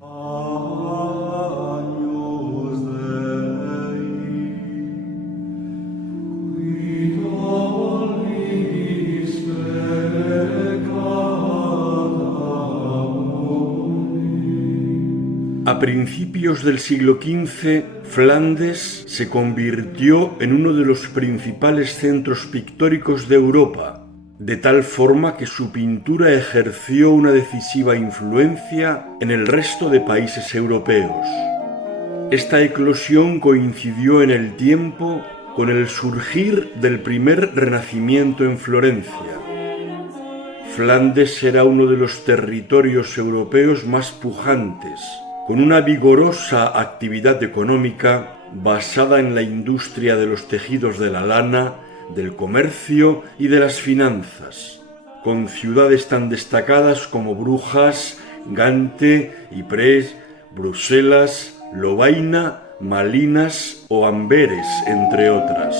A principios del siglo XV, Flandes se convirtió en uno de los principales centros pictóricos de Europa, de tal forma que su pintura ejerció una decisiva influencia en el resto de países europeos. Esta eclosión coincidió en el tiempo con el surgir del primer Renacimiento en Florencia. Flandes era uno de los territorios europeos más pujantes, con una vigorosa actividad económica basada en la industria de los tejidos de la lana, del comercio y de las finanzas, con ciudades tan destacadas como Brujas, Gante, Ypres, Bruselas, Lovaina, Malinas o Amberes, entre otras.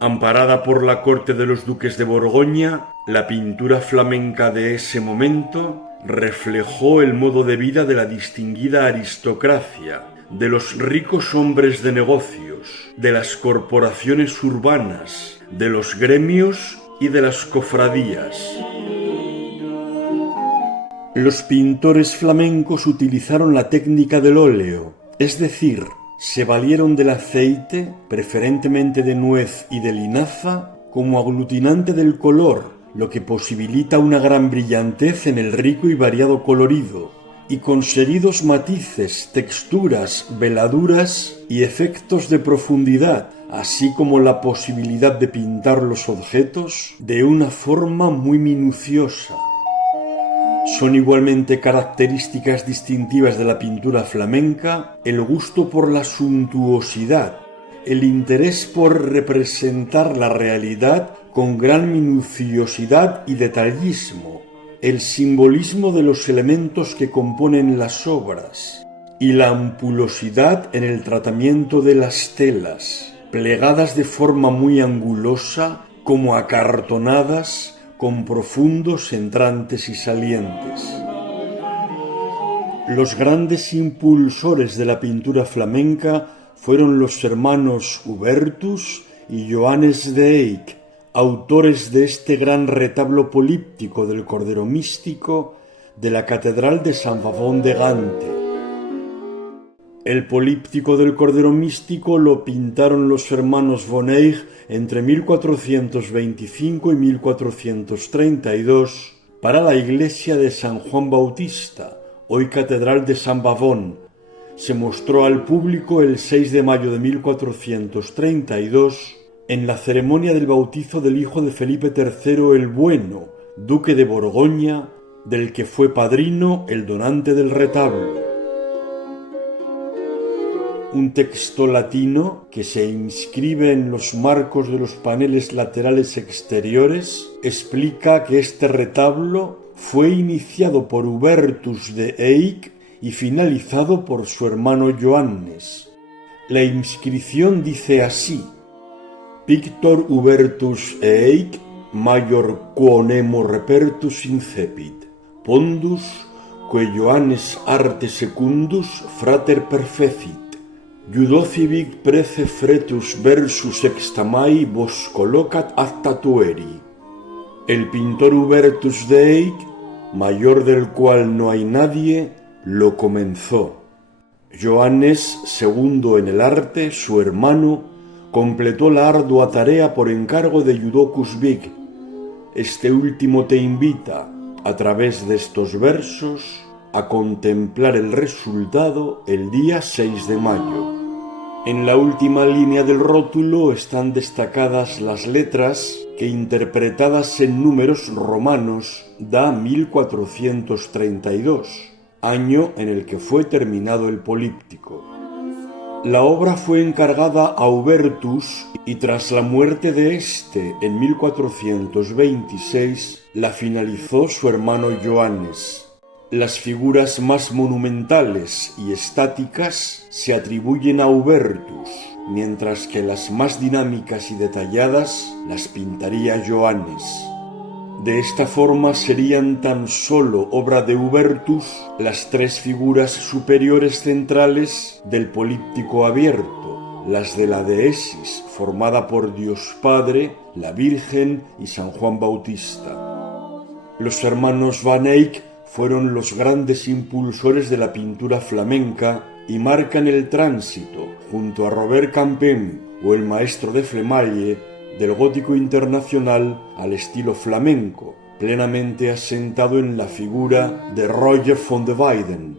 Amparada por la corte de los duques de Borgoña, la pintura flamenca de ese momento reflejó el modo de vida de la distinguida aristocracia, de los ricos hombres de negocios, de las corporaciones urbanas, de los gremios y de las cofradías. Los pintores flamencos utilizaron la técnica del óleo, es decir, se valieron del aceite, preferentemente de nuez y de linaza, como aglutinante del color, lo que posibilita una gran brillantez en el rico y variado colorido, y conseguidos matices, texturas, veladuras y efectos de profundidad, así como la posibilidad de pintar los objetos de una forma muy minuciosa. Son igualmente características distintivas de la pintura flamenca el gusto por la suntuosidad, el interés por representar la realidad con gran minuciosidad y detallismo, el simbolismo de los elementos que componen las obras y la ampulosidad en el tratamiento de las telas, plegadas de forma muy angulosa, como acartonadas, con profundos entrantes y salientes. Los grandes impulsores de la pintura flamenca fueron los hermanos Hubertus y Johannes de Eyck, autores de este gran retablo políptico del Cordero Místico de la Catedral de San Pavón de Gante. El políptico del Cordero Místico lo pintaron los hermanos von Eyck entre 1425 y 1432 para la iglesia de San Juan Bautista, hoy Catedral de San Pavón. Se mostró al público el 6 de mayo de 1432 en la ceremonia del bautizo del hijo de Felipe III el Bueno, duque de Borgoña, del que fue padrino el donante del retablo. Un texto latino que se inscribe en los marcos de los paneles laterales exteriores explica que este retablo fue iniciado por Hubertus de Eyck y finalizado por su hermano Johannes. La inscripción dice así: Pictor Hubertus Eyck, major quo nemo repertus incepit, pondus, que Johannes arte secundus frater perfecit, judocivic prece fretus versus extamai vos collocat ad tatueri. El pintor Hubertus de Eyck, mayor del cual no hay nadie, lo comenzó. Johannes, segundo en el arte, su hermano, completó la ardua tarea por encargo de Judocus Vic. Este último te invita, a través de estos versos, a contemplar el resultado el día 6 de mayo. En la última línea del rótulo están destacadas las letras que, interpretadas en números romanos, da 1432, año en el que fue terminado el políptico. La obra fue encargada a Hubertus y tras la muerte de éste en 1426 la finalizó su hermano Johannes. Las figuras más monumentales y estáticas se atribuyen a Hubertus, mientras que las más dinámicas y detalladas las pintaría Johannes. De esta forma serían tan solo obra de Hubertus las tres figuras superiores centrales del políptico abierto, las de la deesis, formada por Dios Padre, la Virgen y San Juan Bautista. Los hermanos Van Eyck fueron los grandes impulsores de la pintura flamenca y marcan el tránsito, junto a Robert Campin o el maestro de Flemalle, del gótico internacional al estilo flamenco, plenamente asentado en la figura de Roger von der Weyden.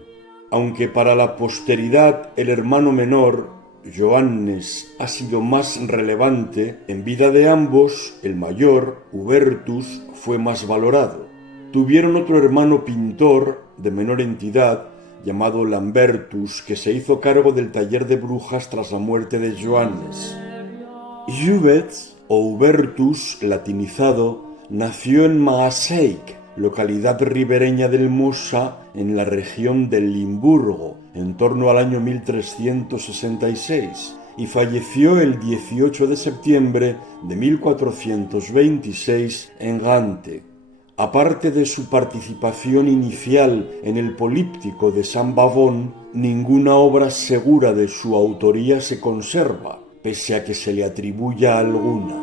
Aunque para la posteridad el hermano menor, Johannes, ha sido más relevante, en vida de ambos, el mayor, Hubertus, fue más valorado. Tuvieron otro hermano pintor, de menor entidad, llamado Lambertus, que se hizo cargo del taller de brujas tras la muerte de Johannes. Hubert, o Hubertus latinizado, nació en Maaseik, localidad ribereña del Mosa, en la región del Limburgo, en torno al año 1366, y falleció el 18 de septiembre de 1426 en Gante. Aparte de su participación inicial en el políptico de San Bavón, ninguna obra segura de su autoría se conserva, pese a que se le atribuya alguna.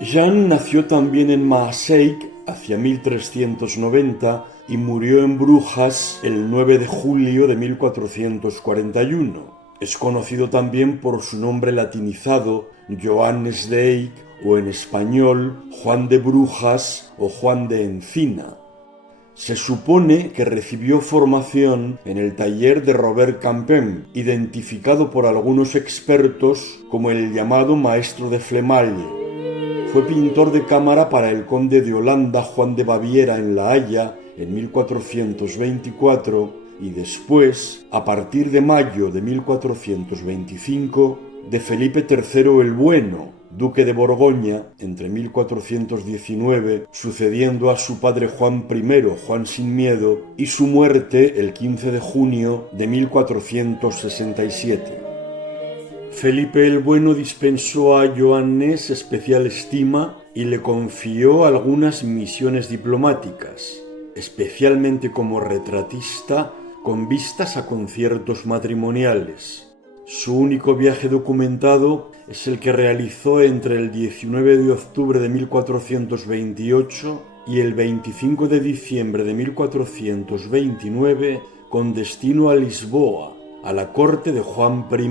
Jean nació también en Maaseik hacia 1390 y murió en Brujas el 9 de julio de 1441. Es conocido también por su nombre latinizado, Johannes de Eyck, o en español, Juan de Brujas o Juan de Encina. Se supone que recibió formación en el taller de Robert Campin, identificado por algunos expertos como el llamado maestro de Flemalle. Fue pintor de cámara para el conde de Holanda Juan de Baviera en La Haya en 1424 y después, a partir de mayo de 1425, de Felipe III el Bueno, duque de Borgoña, entre 1419, sucediendo a su padre Juan I, Juan sin Miedo, y su muerte el 15 de junio de 1467. Felipe el Bueno dispensó a Johannes especial estima y le confió algunas misiones diplomáticas, especialmente como retratista con vistas a conciertos matrimoniales. Su único viaje documentado es el que realizó entre el 19 de octubre de 1428 y el 25 de diciembre de 1429 con destino a Lisboa, a la corte de Juan I,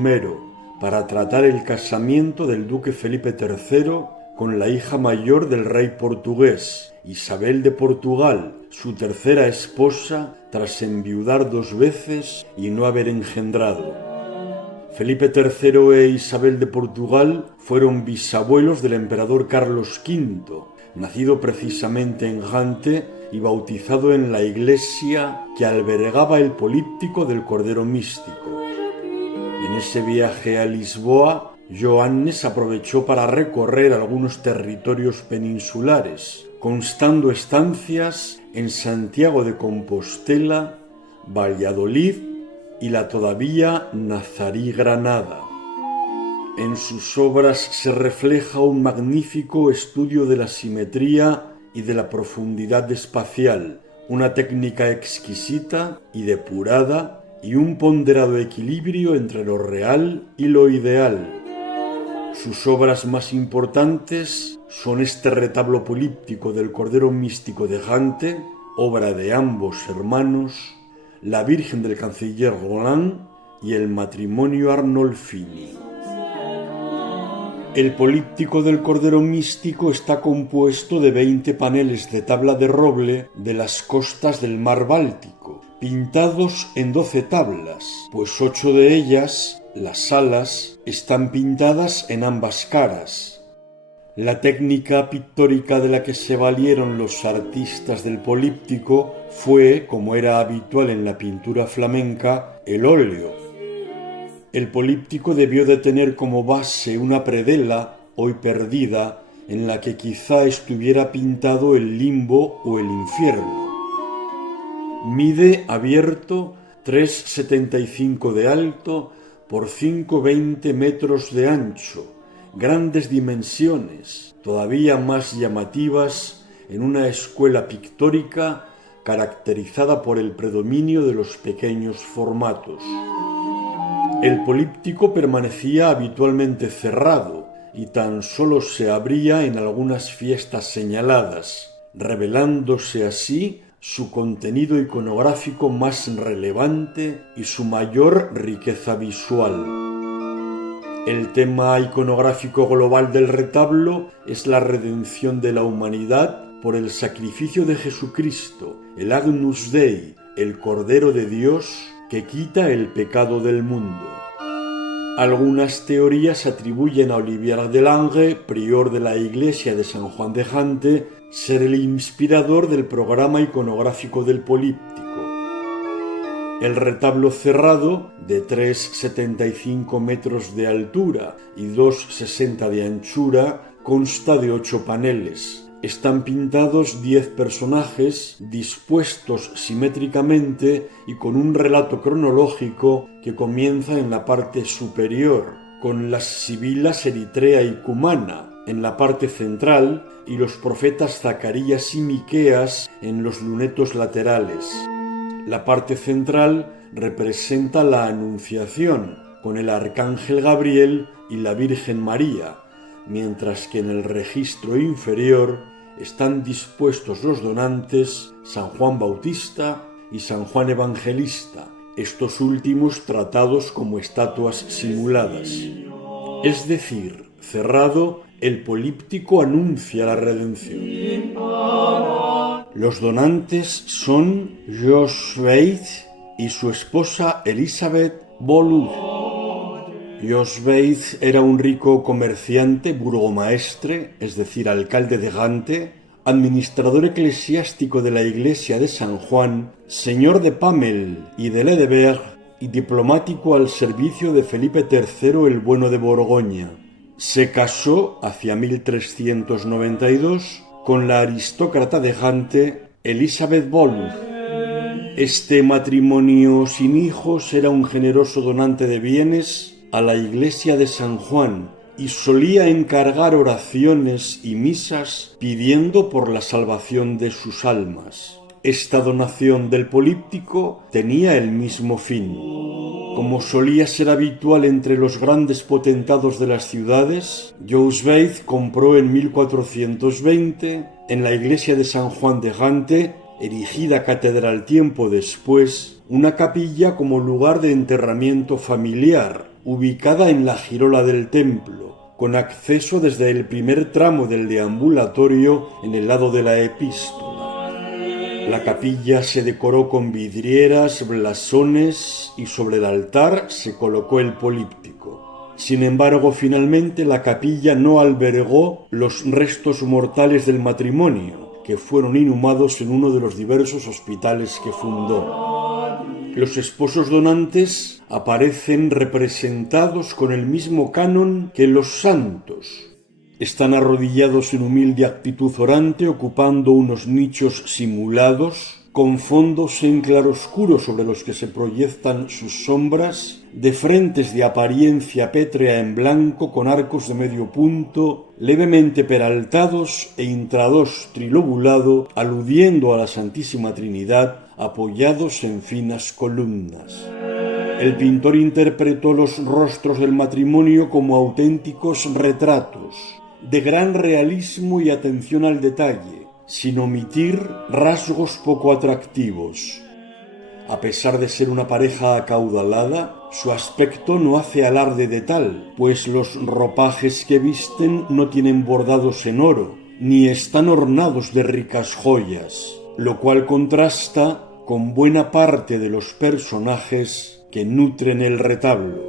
para tratar el casamiento del duque Felipe III con la hija mayor del rey portugués, Isabel de Portugal, su tercera esposa tras enviudar 2 veces y no haber engendrado. Felipe III e Isabel de Portugal fueron bisabuelos del emperador Carlos V, nacido precisamente en Gante y bautizado en la iglesia que albergaba el políptico del Cordero Místico. En ese viaje a Lisboa, Johannes aprovechó para recorrer algunos territorios peninsulares, constando estancias en Santiago de Compostela, Valladolid y la todavía nazarí Granada. En sus obras se refleja un magnífico estudio de la simetría y de la profundidad espacial, una técnica exquisita y depurada y un ponderado equilibrio entre lo real y lo ideal. Sus obras más importantes son este retablo políptico del Cordero Místico de Gante, obra de ambos hermanos, la Virgen del Canciller Roland y el matrimonio Arnolfini. El políptico del Cordero Místico está compuesto de 20 paneles de tabla de roble de las costas del mar Báltico, pintados en 12 tablas, pues 8 de ellas, las alas, están pintadas en ambas caras. La técnica pictórica de la que se valieron los artistas del políptico fue, como era habitual en la pintura flamenca, el óleo. El políptico debió de tener como base una predela, hoy perdida, en la que quizá estuviera pintado el limbo o el infierno. Mide abierto 3,75 de alto por 5,20 metros de ancho, grandes dimensiones, todavía más llamativas en una escuela pictórica caracterizada por el predominio de los pequeños formatos. El políptico permanecía habitualmente cerrado y tan solo se abría en algunas fiestas señaladas, revelándose así su contenido iconográfico más relevante y su mayor riqueza visual. El tema iconográfico global del retablo es la redención de la humanidad por el sacrificio de Jesucristo, el Agnus Dei, el Cordero de Dios que quita el pecado del mundo. Algunas teorías atribuyen a Olivier de Lange, prior de la iglesia de San Juan de Gante, ser el inspirador del programa iconográfico del políptico. El retablo cerrado, de 3,75 metros de altura y 2,60 de anchura, consta de 8 paneles. Están pintados 10 personajes dispuestos simétricamente y con un relato cronológico que comienza en la parte superior, con las sibilas Eritrea y Cumana en la parte central y los profetas Zacarías y Miqueas en los lunetos laterales. La parte central representa la Anunciación, con el arcángel Gabriel y la Virgen María, mientras que en el registro inferior están dispuestos los donantes San Juan Bautista y San Juan Evangelista, estos últimos tratados como estatuas simuladas. Es decir, cerrado, el políptico anuncia la redención. Los donantes son Jos Weitz y su esposa Elisabeth Bolud. Jos Weitz era un rico comerciante burgomaestre, es decir, alcalde de Gante, administrador eclesiástico de la iglesia de San Juan, señor de Pamel y de Ledeberg y diplomático al servicio de Felipe III el Bueno de Borgoña. Se casó hacia 1392 con la aristócrata de Gante Elisabeth Bolud. Este matrimonio sin hijos era un generoso donante de bienes a la iglesia de San Juan y solía encargar oraciones y misas pidiendo por la salvación de sus almas. Esta donación del políptico tenía el mismo fin. Como solía ser habitual entre los grandes potentados de las ciudades, Jos Weitz compró en 1420 en la iglesia de San Juan de Gante, erigida catedral tiempo después, una capilla como lugar de enterramiento familiar, ubicada en la girola del templo, con acceso desde el primer tramo del deambulatorio en el lado de la epístola. La capilla se decoró con vidrieras, blasones y sobre el altar se colocó el políptico. Sin embargo, finalmente la capilla no albergó los restos mortales del matrimonio, que fueron inhumados en uno de los diversos hospitales que fundó. Los esposos donantes aparecen representados con el mismo canon que los santos. Están arrodillados en humilde actitud orante, ocupando unos nichos simulados, con fondos en claroscuro sobre los que se proyectan sus sombras, de frentes de apariencia pétrea en blanco con arcos de medio punto, levemente peraltados e intrados trilobulado, aludiendo a la Santísima Trinidad, apoyados en finas columnas. El pintor interpretó los rostros del matrimonio como auténticos retratos, de gran realismo y atención al detalle, sin omitir rasgos poco atractivos. A pesar de ser una pareja acaudalada, su aspecto no hace alarde de tal, pues los ropajes que visten no tienen bordados en oro, ni están ornados de ricas joyas, lo cual contrasta con buena parte de los personajes que nutren el retablo.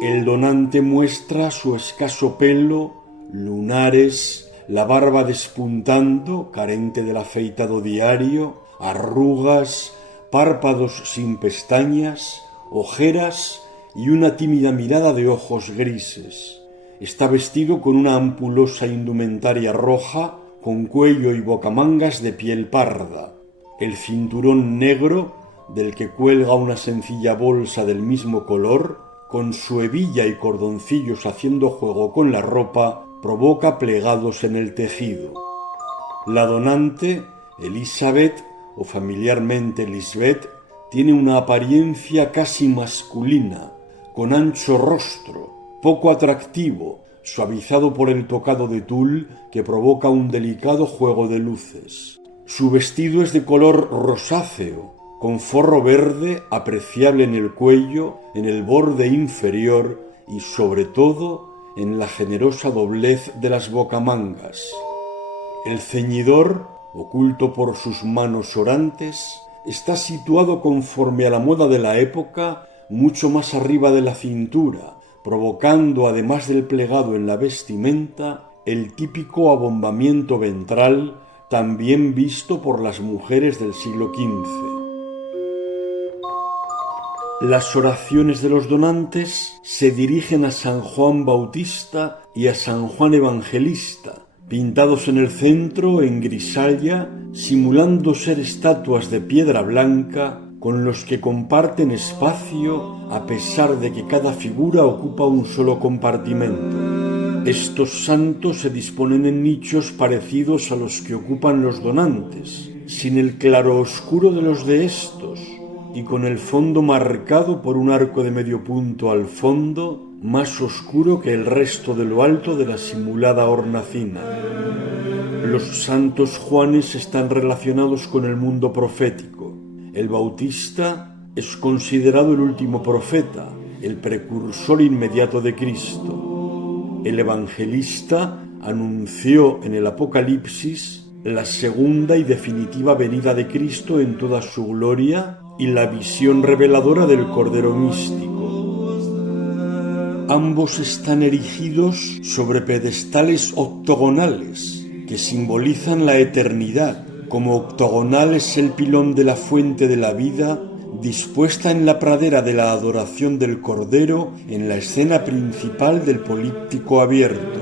El donante muestra su escaso pelo, lunares, la barba despuntando, carente del afeitado diario, arrugas, párpados sin pestañas, ojeras y una tímida mirada de ojos grises. Está vestido con una ampulosa indumentaria roja, con cuello y bocamangas de piel parda. El cinturón negro, del que cuelga una sencilla bolsa del mismo color, con su hebilla y cordoncillos haciendo juego con la ropa, provoca plegados en el tejido. La donante, Elizabeth, o familiarmente Lisbeth, tiene una apariencia casi masculina, con ancho rostro, poco atractivo, suavizado por el tocado de tul que provoca un delicado juego de luces. Su vestido es de color rosáceo, con forro verde apreciable en el cuello, en el borde inferior y sobre todo en la generosa doblez de las bocamangas. El ceñidor, oculto por sus manos orantes, está situado conforme a la moda de la época mucho más arriba de la cintura, provocando, además del plegado en la vestimenta, el típico abombamiento ventral también visto por las mujeres del siglo XV. Las oraciones de los donantes se dirigen a San Juan Bautista y a San Juan Evangelista, pintados en el centro en grisalla, simulando ser estatuas de piedra blanca con los que comparten espacio a pesar de que cada figura ocupa un solo compartimento. Estos santos se disponen en nichos parecidos a los que ocupan los donantes, sin el claroscuro de los de estos, y con el fondo marcado por un arco de medio punto al fondo, más oscuro que el resto de lo alto de la simulada hornacina. Los santos Juanes están relacionados con el mundo profético. El Bautista es considerado el último profeta, el precursor inmediato de Cristo. El Evangelista anunció en el Apocalipsis la segunda y definitiva venida de Cristo en toda su gloria y la visión reveladora del Cordero místico. Ambos están erigidos sobre pedestales octogonales que simbolizan la eternidad, como octogonal es el pilón de la fuente de la vida dispuesta en la pradera de la adoración del Cordero en la escena principal del políptico abierto.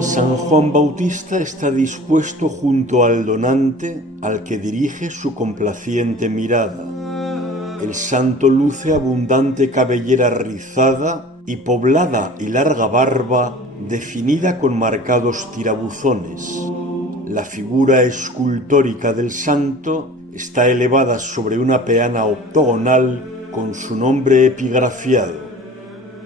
San Juan Bautista está dispuesto junto al donante al que dirige su complaciente mirada. El santo luce abundante cabellera rizada y poblada y larga barba definida con marcados tirabuzones. La figura escultórica del santo está elevada sobre una peana octogonal con su nombre epigrafiado.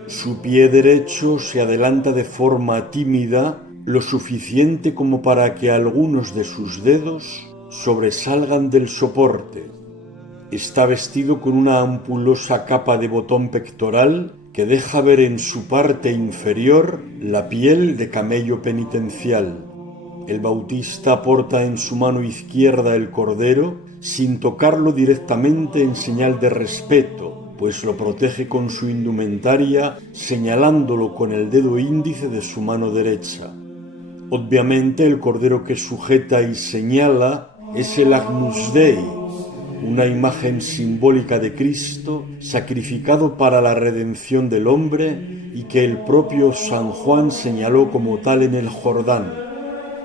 Su pie derecho se adelanta de forma tímida, lo suficiente como para que algunos de sus dedos sobresalgan del soporte. Está vestido con una ampulosa capa de botón pectoral que deja ver en su parte inferior la piel de camello penitencial. El Bautista porta en su mano izquierda el cordero sin tocarlo directamente en señal de respeto, pues lo protege con su indumentaria señalándolo con el dedo índice de su mano derecha. Obviamente el cordero que sujeta y señala es el Agnus Dei, una imagen simbólica de Cristo sacrificado para la redención del hombre y que el propio San Juan señaló como tal en el Jordán.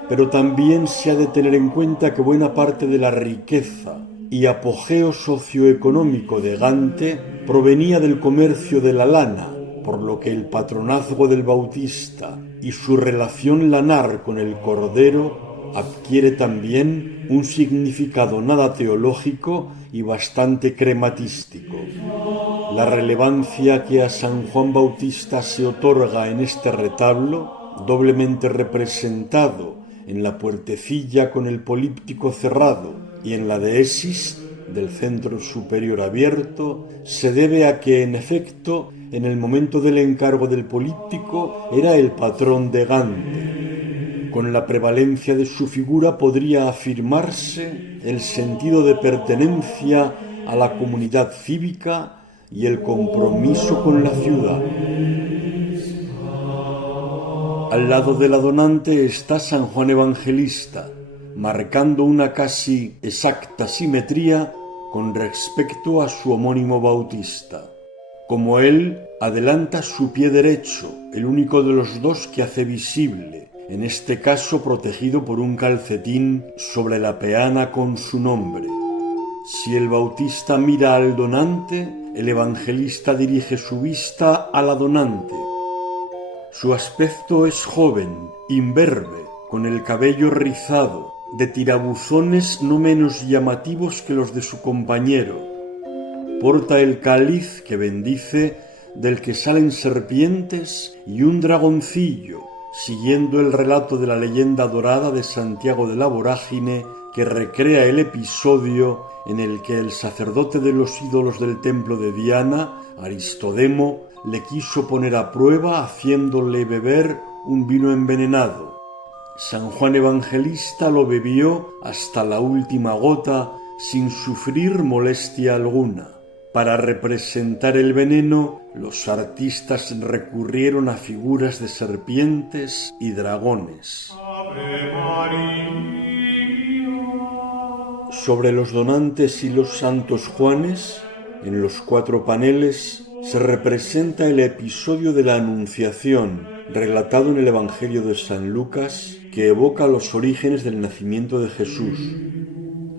Pero también se ha de tener en cuenta que buena parte de la riqueza y apogeo socioeconómico de Gante provenía del comercio de la lana, por lo que el patronazgo del Bautista y su relación lanar con el Cordero adquiere también un significado nada teológico y bastante crematístico. La relevancia que a San Juan Bautista se otorga en este retablo, doblemente representado en la puertecilla con el políptico cerrado y en la deesis del centro superior abierto, se debe a que, en efecto, en el momento del encargo del políptico era el patrón de Gante. Con la prevalencia de su figura podría afirmarse el sentido de pertenencia a la comunidad cívica y el compromiso con la ciudad. Al lado de la donante está San Juan Evangelista, marcando una casi exacta simetría con respecto a su homónimo Bautista. Como él, adelanta su pie derecho, el único de los dos que hace visible, en este caso protegido por un calcetín sobre la peana con su nombre. Si el Bautista mira al donante, el Evangelista dirige su vista a la donante. Su aspecto es joven, imberbe, con el cabello rizado, de tirabuzones no menos llamativos que los de su compañero. Porta el cáliz que bendice, del que salen serpientes y un dragoncillo, siguiendo el relato de la leyenda dorada de Santiago de la Vorágine, que recrea el episodio en el que el sacerdote de los ídolos del templo de Diana, Aristodemo, le quiso poner a prueba haciéndole beber un vino envenenado. San Juan Evangelista lo bebió hasta la última gota sin sufrir molestia alguna. Para representar el veneno, los artistas recurrieron a figuras de serpientes y dragones. Sobre los donantes y los santos Juanes, en los 4 paneles, se representa el episodio de la Anunciación, relatado en el Evangelio de San Lucas, que evoca los orígenes del nacimiento de Jesús.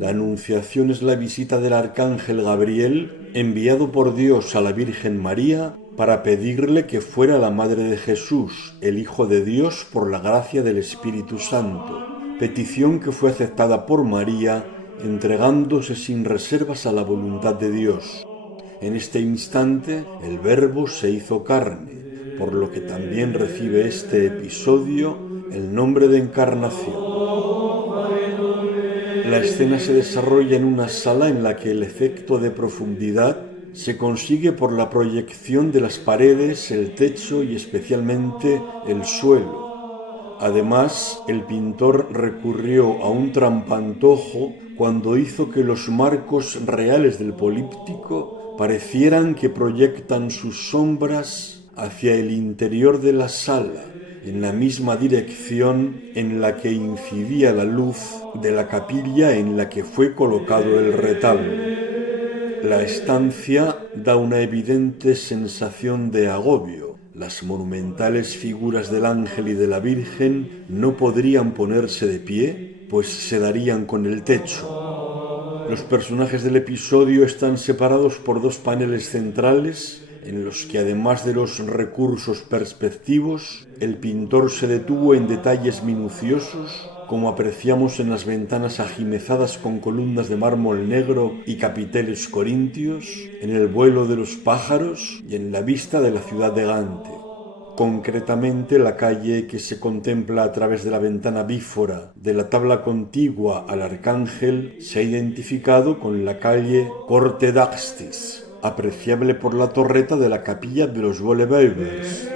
La Anunciación es la visita del arcángel Gabriel, enviado por Dios a la Virgen María, para pedirle que fuera la madre de Jesús, el Hijo de Dios, por la gracia del Espíritu Santo, petición que fue aceptada por María, entregándose sin reservas a la voluntad de Dios. En este instante, el Verbo se hizo carne, por lo que también recibe este episodio el nombre de encarnación. La escena se desarrolla en una sala en la que el efecto de profundidad se consigue por la proyección de las paredes, el techo y especialmente el suelo. Además, el pintor recurrió a un trampantojo cuando hizo que los marcos reales del políptico parecieran que proyectan sus sombras hacia el interior de la sala, en la misma dirección en la que incidía la luz de la capilla en la que fue colocado el retablo. La estancia da una evidente sensación de agobio. Las monumentales figuras del ángel y de la Virgen no podrían ponerse de pie, pues se darían con el techo. Los personajes del episodio están separados por 2 paneles centrales, en los que además de los recursos perspectivos, el pintor se detuvo en detalles minuciosos, como apreciamos en las ventanas ajimezadas con columnas de mármol negro y capiteles corintios, en el vuelo de los pájaros y en la vista de la ciudad de Gante. Concretamente, la calle que se contempla a través de la ventana bífora de la tabla contigua al Arcángel se ha identificado con la calle Corte d'Axtis, apreciable por la torreta de la capilla de los Bollebövers.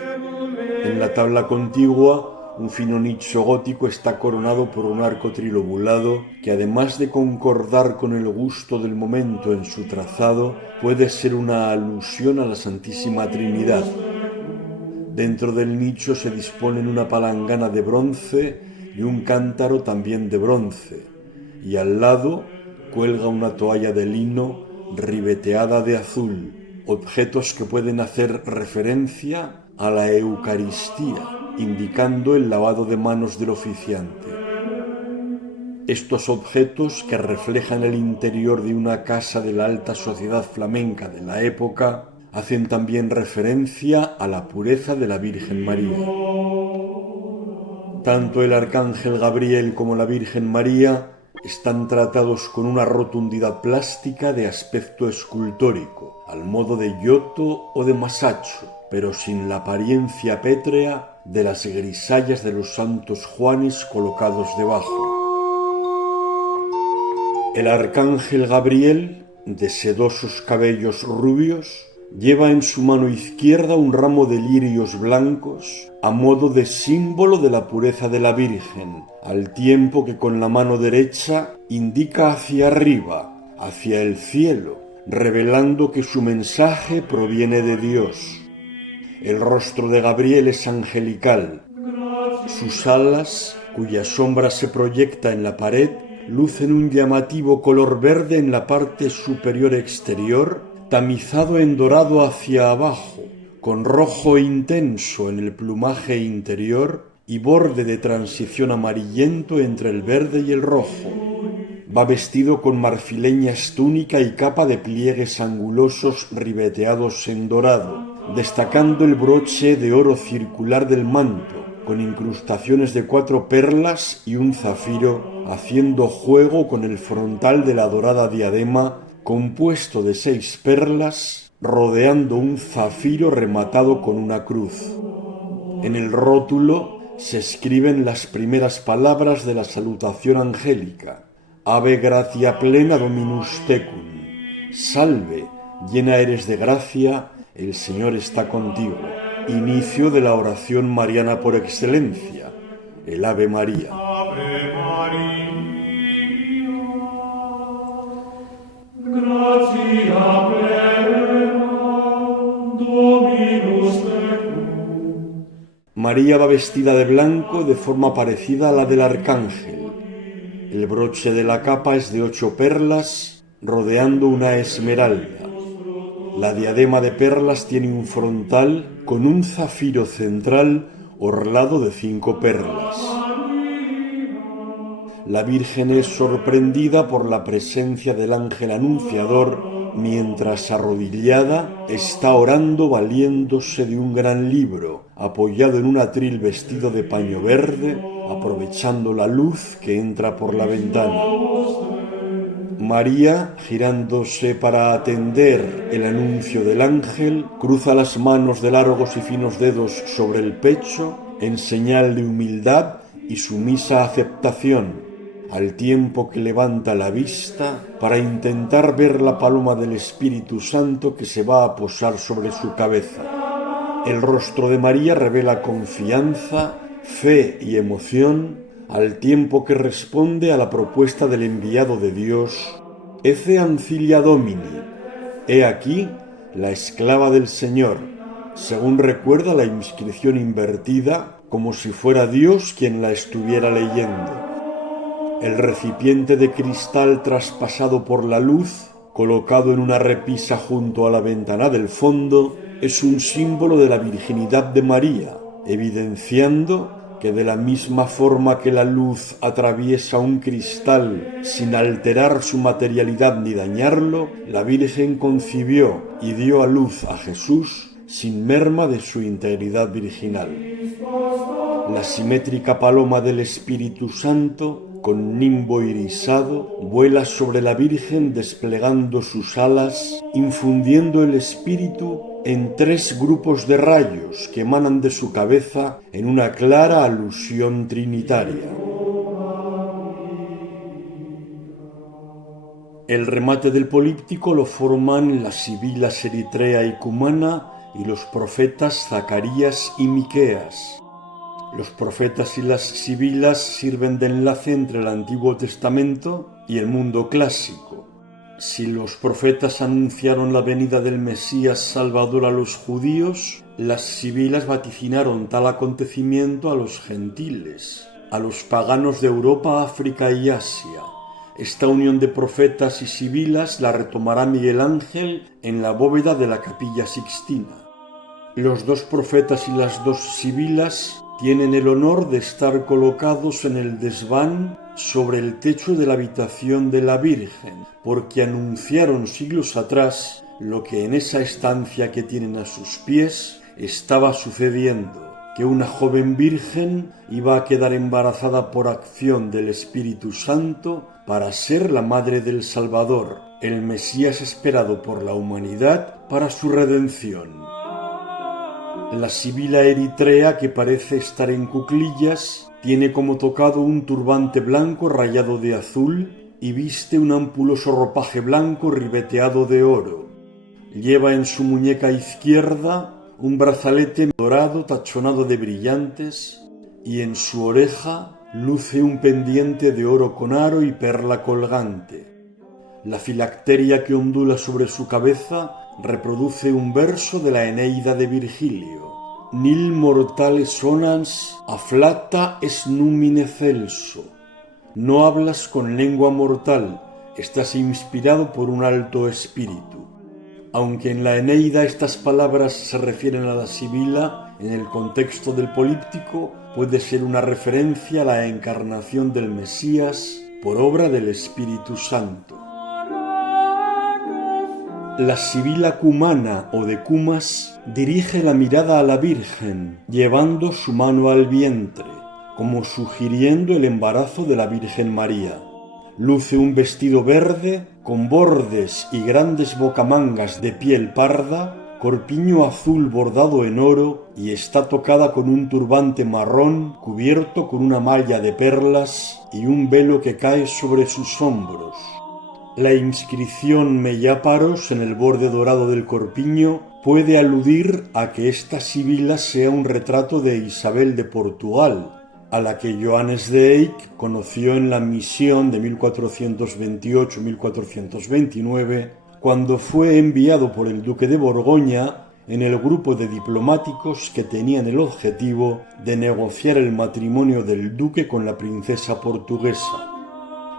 En la tabla contigua, un fino nicho gótico está coronado por un arco trilobulado que, además de concordar con el gusto del momento en su trazado, puede ser una alusión a la Santísima Trinidad. Dentro del nicho se disponen una palangana de bronce y un cántaro también de bronce, y al lado cuelga una toalla de lino ribeteada de azul, objetos que pueden hacer referencia a la Eucaristía, indicando el lavado de manos del oficiante. Estos objetos, que reflejan el interior de una casa de la alta sociedad flamenca de la época, hacen también referencia a la pureza de la Virgen María. Tanto el Arcángel Gabriel como la Virgen María están tratados con una rotundidad plástica de aspecto escultórico, al modo de Giotto o de Masaccio, pero sin la apariencia pétrea de las grisallas de los santos Juanes colocados debajo. El Arcángel Gabriel, de sedosos cabellos rubios, lleva en su mano izquierda un ramo de lirios blancos a modo de símbolo de la pureza de la Virgen, al tiempo que con la mano derecha indica hacia arriba, hacia el cielo, revelando que su mensaje proviene de Dios. El rostro de Gabriel es angelical. Sus alas, cuya sombra se proyecta en la pared, lucen un llamativo color verde en la parte superior exterior, tamizado en dorado hacia abajo, con rojo intenso en el plumaje interior y borde de transición amarillento entre el verde y el rojo. Va vestido con marfileñas túnica y capa de pliegues angulosos ribeteados en dorado, destacando el broche de oro circular del manto, con incrustaciones de 4 perlas y un zafiro, haciendo juego con el frontal de la dorada diadema, compuesto de 6 perlas, rodeando un zafiro rematado con una cruz. En el rótulo se escriben las primeras palabras de la salutación angélica: Ave gratia plena Dominus tecum, salve, llena eres de gracia, el Señor está contigo. Inicio de la oración mariana por excelencia, el Ave María. Ave María, gratia plena, Dominus tecum. María va vestida de blanco de forma parecida a la del arcángel. El broche de la capa es de 8 perlas, rodeando una esmeralda. La diadema de perlas tiene un frontal con un zafiro central orlado de 5 perlas. La Virgen es sorprendida por la presencia del ángel anunciador mientras, arrodillada, está orando valiéndose de un gran libro, apoyado en un atril vestido de paño verde, aprovechando la luz que entra por la ventana. María, girándose para atender el anuncio del ángel, cruza las manos de largos y finos dedos sobre el pecho en señal de humildad y sumisa aceptación, al tiempo que levanta la vista para intentar ver la paloma del Espíritu Santo que se va a posar sobre su cabeza. El rostro de María revela confianza, fe y emoción, al tiempo que responde a la propuesta del enviado de Dios: Ecce ancilia Domini, he aquí la esclava del Señor, según recuerda la inscripción invertida, como si fuera Dios quien la estuviera leyendo. El recipiente de cristal traspasado por la luz, colocado en una repisa junto a la ventana del fondo, es un símbolo de la virginidad de María, evidenciando que de la misma forma que la luz atraviesa un cristal sin alterar su materialidad ni dañarlo, la Virgen concibió y dio a luz a Jesús sin merma de su integridad virginal. La simétrica paloma del Espíritu Santo, con nimbo irisado, vuela sobre la Virgen desplegando sus alas, infundiendo el Espíritu en 3 grupos de rayos que emanan de su cabeza en una clara alusión trinitaria. El remate del políptico lo forman las sibilas Eritrea y Cumana y los profetas Zacarías y Miqueas. Los profetas y las sibilas sirven de enlace entre el Antiguo Testamento y el mundo clásico. Si los profetas anunciaron la venida del Mesías Salvador a los judíos, las sibilas vaticinaron tal acontecimiento a los gentiles, a los paganos de Europa, África y Asia. Esta unión de profetas y sibilas la retomará Miguel Ángel en la bóveda de la Capilla Sixtina. Los 2 profetas y las 2 sibilas tienen el honor de estar colocados en el desván sobre el techo de la habitación de la Virgen, porque anunciaron siglos atrás lo que en esa estancia que tienen a sus pies estaba sucediendo, que una joven virgen iba a quedar embarazada por acción del Espíritu Santo para ser la madre del Salvador, el Mesías esperado por la humanidad para su redención. La sibila eritrea, que parece estar en cuclillas, tiene como tocado un turbante blanco rayado de azul y viste un ampuloso ropaje blanco ribeteado de oro. Lleva en su muñeca izquierda un brazalete dorado tachonado de brillantes y en su oreja luce un pendiente de oro con aro y perla colgante. La filacteria que ondula sobre su cabeza reproduce un verso de la Eneida de Virgilio: Nil mortale sonans afflata es numine celso. No hablas con lengua mortal, estás inspirado por un alto espíritu. Aunque en la Eneida estas palabras se refieren a la sibila, en el contexto del políptico puede ser una referencia a la encarnación del Mesías por obra del Espíritu Santo. La sibila cumana o de Cumas dirige la mirada a la Virgen, llevando su mano al vientre, como sugiriendo el embarazo de la Virgen María. Luce un vestido verde con bordes y grandes bocamangas de piel parda, corpiño azul bordado en oro y está tocada con un turbante marrón cubierto con una malla de perlas y un velo que cae sobre sus hombros. La inscripción Melláparos en el borde dorado del corpiño puede aludir a que esta sibila sea un retrato de Isabel de Portugal, a la que Johannes de Eyck conoció en la misión de 1428-1429, cuando fue enviado por el duque de Borgoña en el grupo de diplomáticos que tenían el objetivo de negociar el matrimonio del duque con la princesa portuguesa.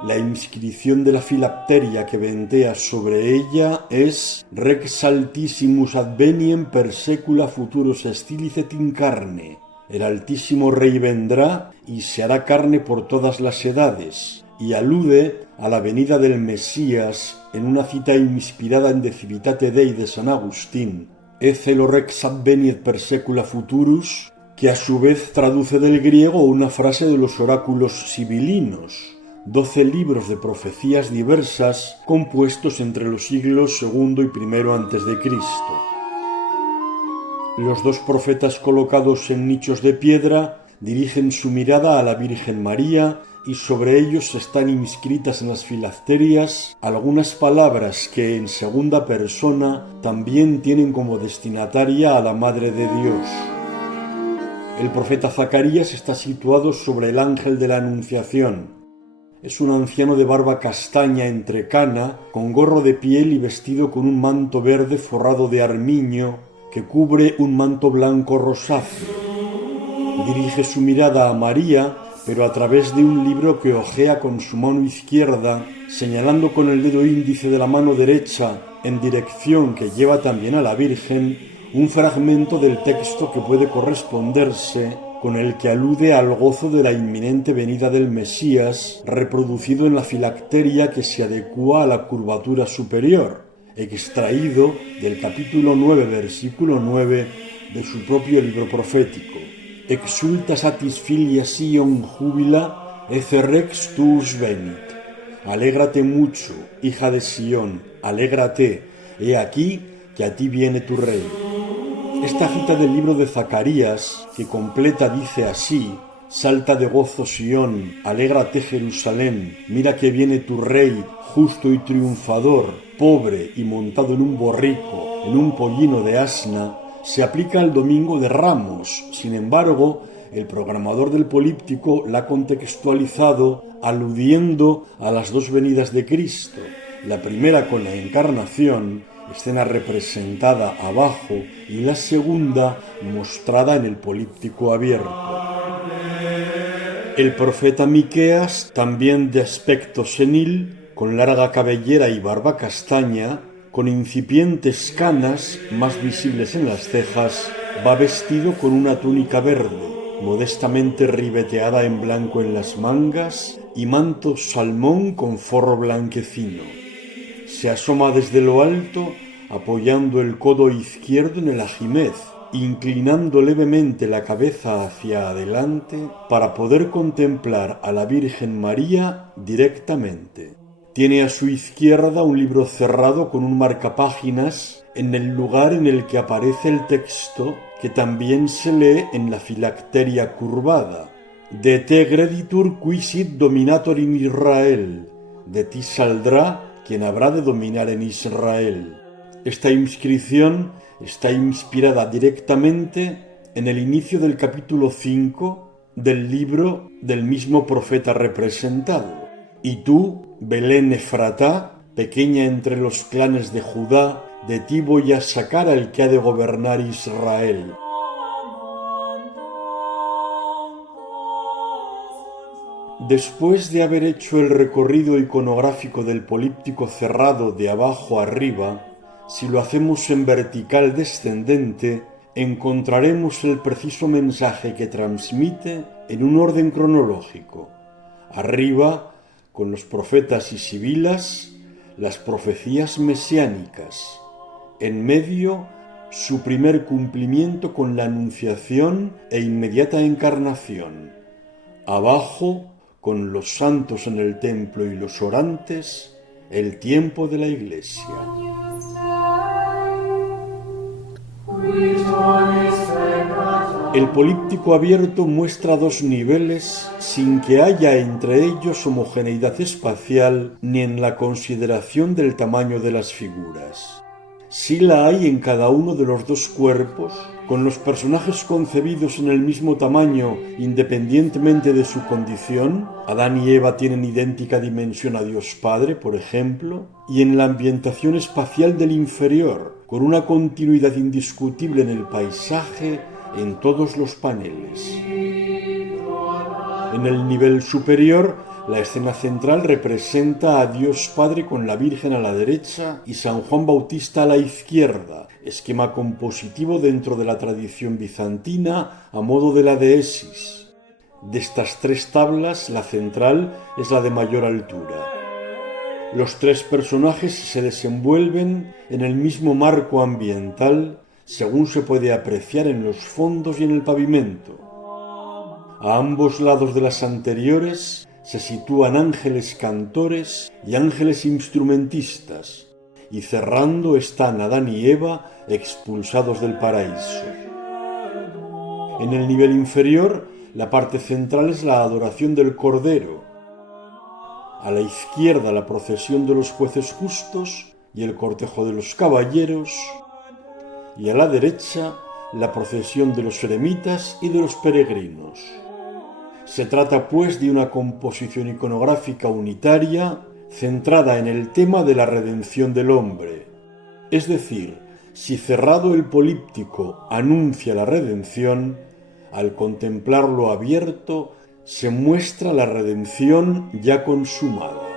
La inscripción de la filacteria que ventea sobre ella es Rex altissimus adveniem per secula futuros stilicet in carne. El Altísimo Rey vendrá y se hará carne por todas las edades, y alude a la venida del Mesías en una cita inspirada en De Civitate Dei de San Agustín, Ecelo Rex adveniet per secula futurus, que a su vez traduce del griego una frase de los oráculos sibilinos, 12 libros de profecías diversas compuestos entre los siglos II y I a.C. Los dos profetas colocados en nichos de piedra dirigen su mirada a la Virgen María y sobre ellos están inscritas en las filacterias algunas palabras que en segunda persona también tienen como destinataria a la Madre de Dios. El profeta Zacarías está situado sobre el ángel de la Anunciación. Es un anciano de barba castaña entrecana, con gorro de piel y vestido con un manto verde forrado de armiño que cubre un manto blanco rosáceo. Dirige su mirada a María, pero a través de un libro que hojea con su mano izquierda, señalando con el dedo índice de la mano derecha en dirección que lleva también a la Virgen, un fragmento del texto que puede corresponderse con el que alude al gozo de la inminente venida del Mesías, reproducido en la filacteria que se adecúa a la curvatura superior, extraído del capítulo 9, versículo 9 de su propio libro profético. Exulta satis filia Sion júbila, ece rex tuus venit. Alégrate mucho, hija de Sión, alégrate, he aquí que a ti viene tu rey. Esta cita del libro de Zacarías, que completa, dice así: salta de gozo Sión, alégrate Jerusalén, mira que viene tu rey, justo y triunfador, pobre y montado en un borrico, en un pollino de asna, se aplica al Domingo de Ramos. Sin embargo, el programador del Políptico la ha contextualizado aludiendo a las dos venidas de Cristo, la primera con la Encarnación, escena representada abajo, y la segunda mostrada en el Políptico abierto. El profeta Miqueas, también de aspecto senil, con larga cabellera y barba castaña, con incipientes canas más visibles en las cejas, va vestido con una túnica verde, modestamente ribeteada en blanco en las mangas, y manto salmón con forro blanquecino. Se asoma desde lo alto, apoyando el codo izquierdo en el ajimez, inclinando levemente la cabeza hacia adelante para poder contemplar a la Virgen María directamente. Tiene a su izquierda un libro cerrado con un marcapáginas en el lugar en el que aparece el texto que también se lee en la filacteria curvada. De te greditur quisit dominator in Israel. De ti saldrá quien habrá de dominar en Israel. Esta inscripción está inspirada directamente en el inicio del capítulo 5 del libro del mismo profeta representado. Y tú, Belén Efratá, pequeña entre los clanes de Judá, de ti voy a sacar al que ha de gobernar Israel. Después de haber hecho el recorrido iconográfico del Políptico cerrado de abajo arriba, si lo hacemos en vertical descendente, encontraremos el preciso mensaje que transmite en un orden cronológico. Arriba, con los profetas y sibilas, las profecías mesiánicas. En medio, su primer cumplimiento con la Anunciación e inmediata encarnación. Abajo, con los santos en el templo y los orantes, el tiempo de la Iglesia. El políptico abierto muestra dos niveles sin que haya entre ellos homogeneidad espacial ni en la consideración del tamaño de las figuras. Sí la hay en cada uno de los dos cuerpos, con los personajes concebidos en el mismo tamaño independientemente de su condición. Adán y Eva tienen idéntica dimensión a Dios Padre, por ejemplo, y en la ambientación espacial del inferior, con una continuidad indiscutible en el paisaje en todos los paneles. En el nivel superior, la escena central representa a Dios Padre con la Virgen a la derecha y San Juan Bautista a la izquierda, esquema compositivo dentro de la tradición bizantina a modo de la deesis. De estas tres tablas, la central es la de mayor altura. Los tres personajes se desenvuelven en el mismo marco ambiental, según se puede apreciar en los fondos y en el pavimento. A ambos lados de las anteriores se sitúan ángeles cantores y ángeles instrumentistas, y cerrando están Adán y Eva expulsados del paraíso. En el nivel inferior, la parte central es la adoración del Cordero. A la izquierda, la procesión de los jueces justos y el cortejo de los caballeros, y a la derecha, la procesión de los eremitas y de los peregrinos. Se trata, pues, de una composición iconográfica unitaria centrada en el tema de la redención del hombre. Es decir, si cerrado el políptico anuncia la redención, al contemplarlo abierto se muestra la redención ya consumada.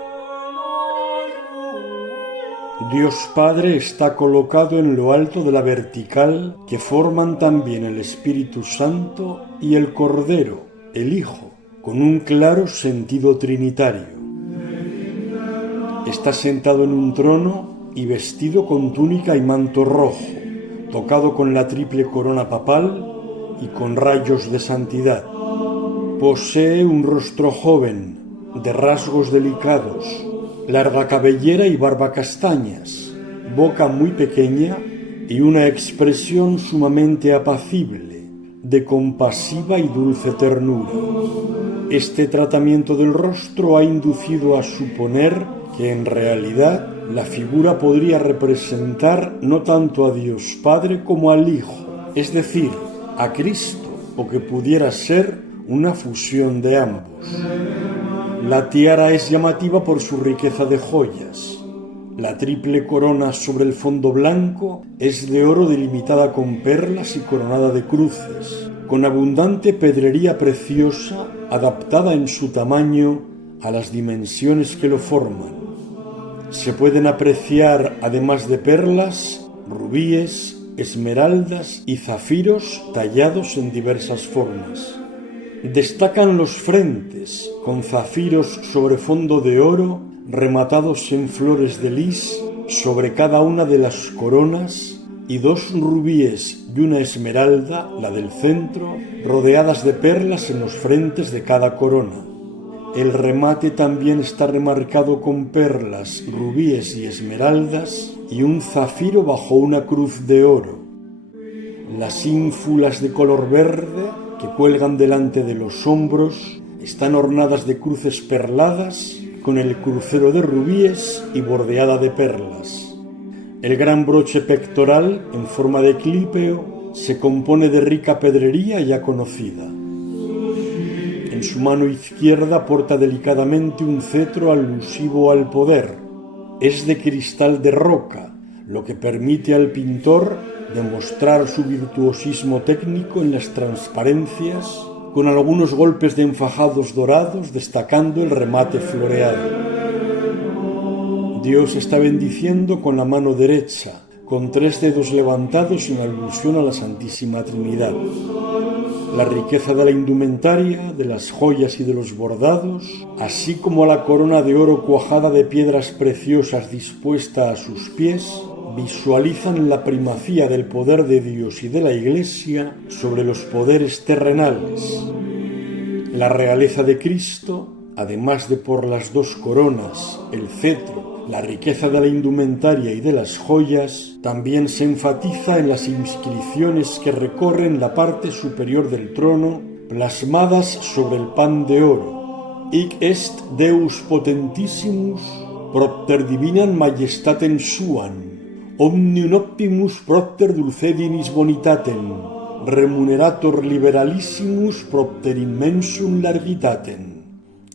Dios Padre está colocado en lo alto de la vertical que forman también el Espíritu Santo y el Cordero, el Hijo, con un claro sentido trinitario. Está sentado en un trono y vestido con túnica y manto rojo, tocado con la triple corona papal y con rayos de santidad. Posee un rostro joven, de rasgos delicados, larga cabellera y barba castañas, boca muy pequeña y una expresión sumamente apacible, de compasiva y dulce ternura. Este tratamiento del rostro ha inducido a suponer que en realidad la figura podría representar no tanto a Dios Padre como al Hijo, es decir, a Cristo, o que pudiera ser una fusión de ambos. La tiara es llamativa por su riqueza de joyas. La triple corona sobre el fondo blanco es de oro delimitada con perlas y coronada de cruces, con abundante pedrería preciosa adaptada en su tamaño a las dimensiones que lo forman. Se pueden apreciar, además de perlas, rubíes, esmeraldas y zafiros tallados en diversas formas. Destacan los frentes, con zafiros sobre fondo de oro, rematados en flores de lis sobre cada una de las coronas, y dos rubíes y una esmeralda, la del centro, rodeadas de perlas en los frentes de cada corona. El remate también está remarcado con perlas, rubíes y esmeraldas, y un zafiro bajo una cruz de oro. Las ínfulas de color verde, que cuelgan delante de los hombros, están ornadas de cruces perladas, con el crucero de rubíes y bordeada de perlas. El gran broche pectoral, en forma de clípeo, se compone de rica pedrería ya conocida. En su mano izquierda porta delicadamente un cetro alusivo al poder. Es de cristal de roca, lo que permite al pintor demostrar su virtuosismo técnico en las transparencias, con algunos golpes de enfajados dorados destacando el remate floreado. Dios está bendiciendo con la mano derecha, con 3 dedos levantados en alusión a la Santísima Trinidad. La riqueza de la indumentaria, de las joyas y de los bordados, así como la corona de oro cuajada de piedras preciosas dispuesta a sus pies, visualizan la primacía del poder de Dios y de la Iglesia sobre los poderes terrenales. La realeza de Cristo, además de por las dos coronas, el cetro, la riqueza de la indumentaria y de las joyas, también se enfatiza en las inscripciones que recorren la parte superior del trono, plasmadas sobre el pan de oro. Hic est Deus potentissimus, propter divinam majestatem suam, omnium optimus propter dulcedinis bonitatem, remunerator liberalissimus propter immensum largitatem.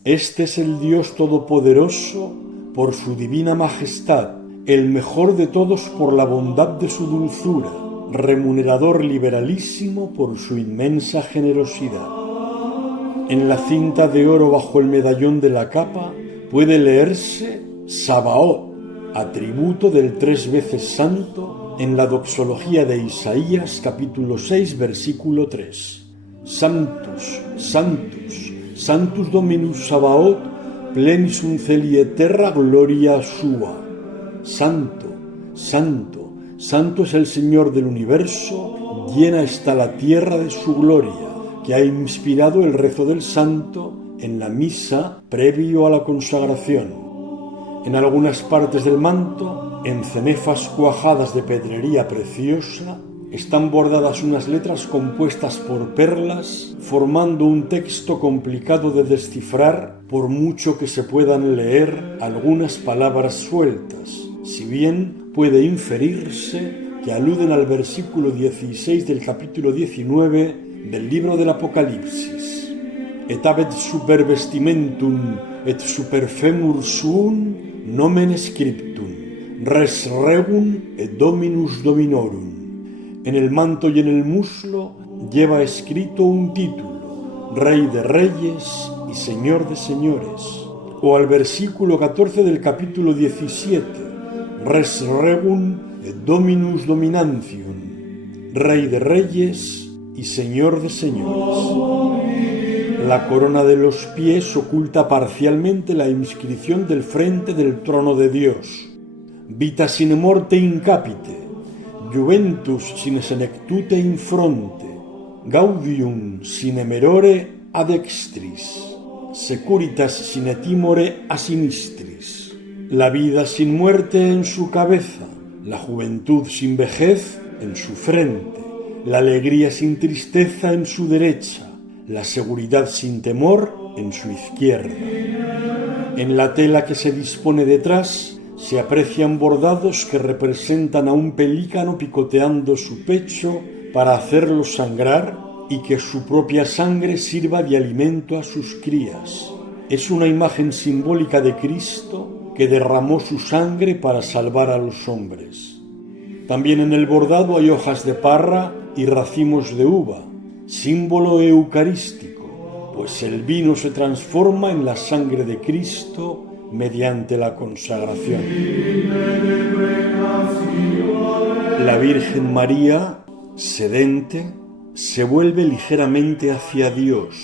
Este es el Dios Todopoderoso por su divina majestad, el mejor de todos por la bondad de su dulzura, remunerador liberalísimo por su inmensa generosidad. En la cinta de oro bajo el medallón de la capa puede leerse Sabaoth, atributo del 3 veces santo, en la doxología de Isaías capítulo 6 versículo 3. Sanctus, Sanctus, Sanctus Dominus Sabaoth, plenisum celi et terra gloria sua. Santo, Santo, Santo es el Señor del universo, llena está la tierra de su gloria, que ha inspirado el rezo del santo en la misa previo a la consagración. En algunas partes del manto, en cenefas cuajadas de pedrería preciosa, están bordadas unas letras compuestas por perlas, formando un texto complicado de descifrar, por mucho que se puedan leer algunas palabras sueltas, si bien puede inferirse que aluden al versículo 16 del capítulo 19 del libro del Apocalipsis. Et habet super vestimentum et super femur suum nomen scriptum, res regum et dominus dominorum. En el manto y en el muslo lleva escrito un título, Rey de Reyes y Señor de Señores. O al versículo 14 del capítulo 17, Res regum et dominus dominantium, Rey de Reyes y Señor de Señores. La corona de los pies oculta parcialmente la inscripción del frente del trono de Dios. Vita sine morte in capite, Juventus sine senectute in fronte, Gaudium sine merore ad extris, Securitas sine timore a sinistris. La vida sin muerte en su cabeza, la juventud sin vejez en su frente, la alegría sin tristeza en su derecha, la seguridad sin temor en su izquierda. En la tela que se dispone detrás se aprecian bordados que representan a un pelícano picoteando su pecho para hacerlo sangrar y que su propia sangre sirva de alimento a sus crías. Es una imagen simbólica de Cristo que derramó su sangre para salvar a los hombres. También en el bordado hay hojas de parra y racimos de uva, símbolo eucarístico, pues el vino se transforma en la sangre de Cristo mediante la consagración. La Virgen María, sedente, se vuelve ligeramente hacia Dios.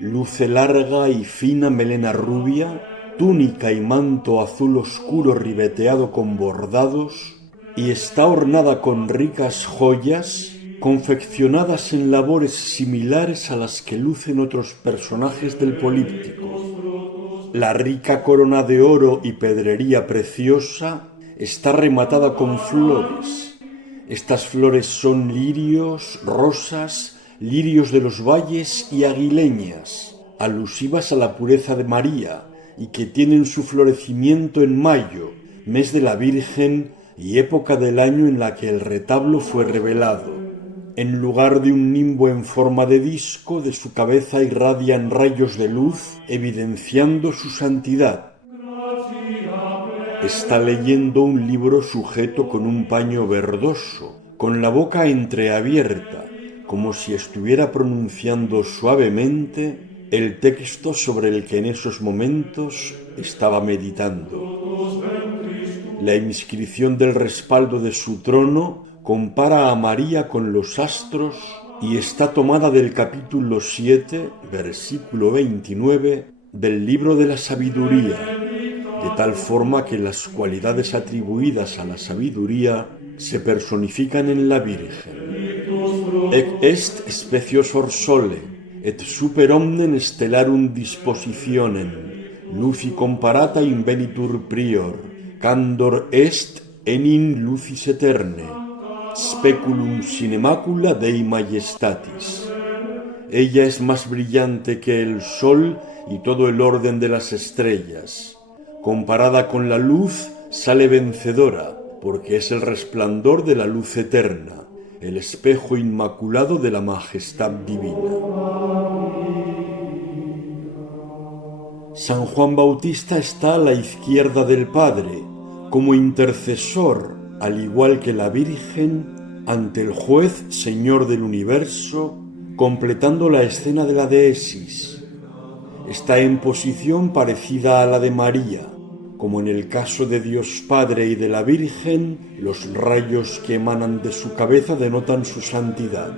Luce larga y fina melena rubia, túnica y manto azul oscuro ribeteado con bordados, y está ornada con ricas joyas confeccionadas en labores similares a las que lucen otros personajes del políptico. La rica corona de oro y pedrería preciosa está rematada con flores. Estas flores son lirios, rosas, lirios de los valles y aguileñas, alusivas a la pureza de María y que tienen su florecimiento en mayo, mes de la Virgen y época del año en la que el retablo fue revelado. En lugar de un nimbo en forma de disco, de su cabeza irradian rayos de luz, evidenciando su santidad. Está leyendo un libro sujeto con un paño verdoso, con la boca entreabierta, como si estuviera pronunciando suavemente el texto sobre el que en esos momentos estaba meditando. La inscripción del respaldo de su trono compara a María con los astros y está tomada del capítulo 7, versículo 29 del libro de la sabiduría. de tal forma que las cualidades atribuidas a la sabiduría se personifican en la Virgen. Ec est speciosor sole, et super omnem stellarum dispositionem, luci comparata invenitur prior, candor est enim lucis eterne, speculum sine macula Dei majestatis. Ella es más brillante que el sol y todo el orden de las estrellas. Comparada con la luz, sale vencedora, porque es el resplandor de la luz eterna, el espejo inmaculado de la majestad divina. San Juan Bautista está a la izquierda del Padre, como intercesor, al igual que la Virgen, ante el juez Señor del universo, completando la escena de la deesis. Está en posición parecida a la de María. Como en el caso de Dios Padre y de la Virgen, los rayos que emanan de su cabeza denotan su santidad.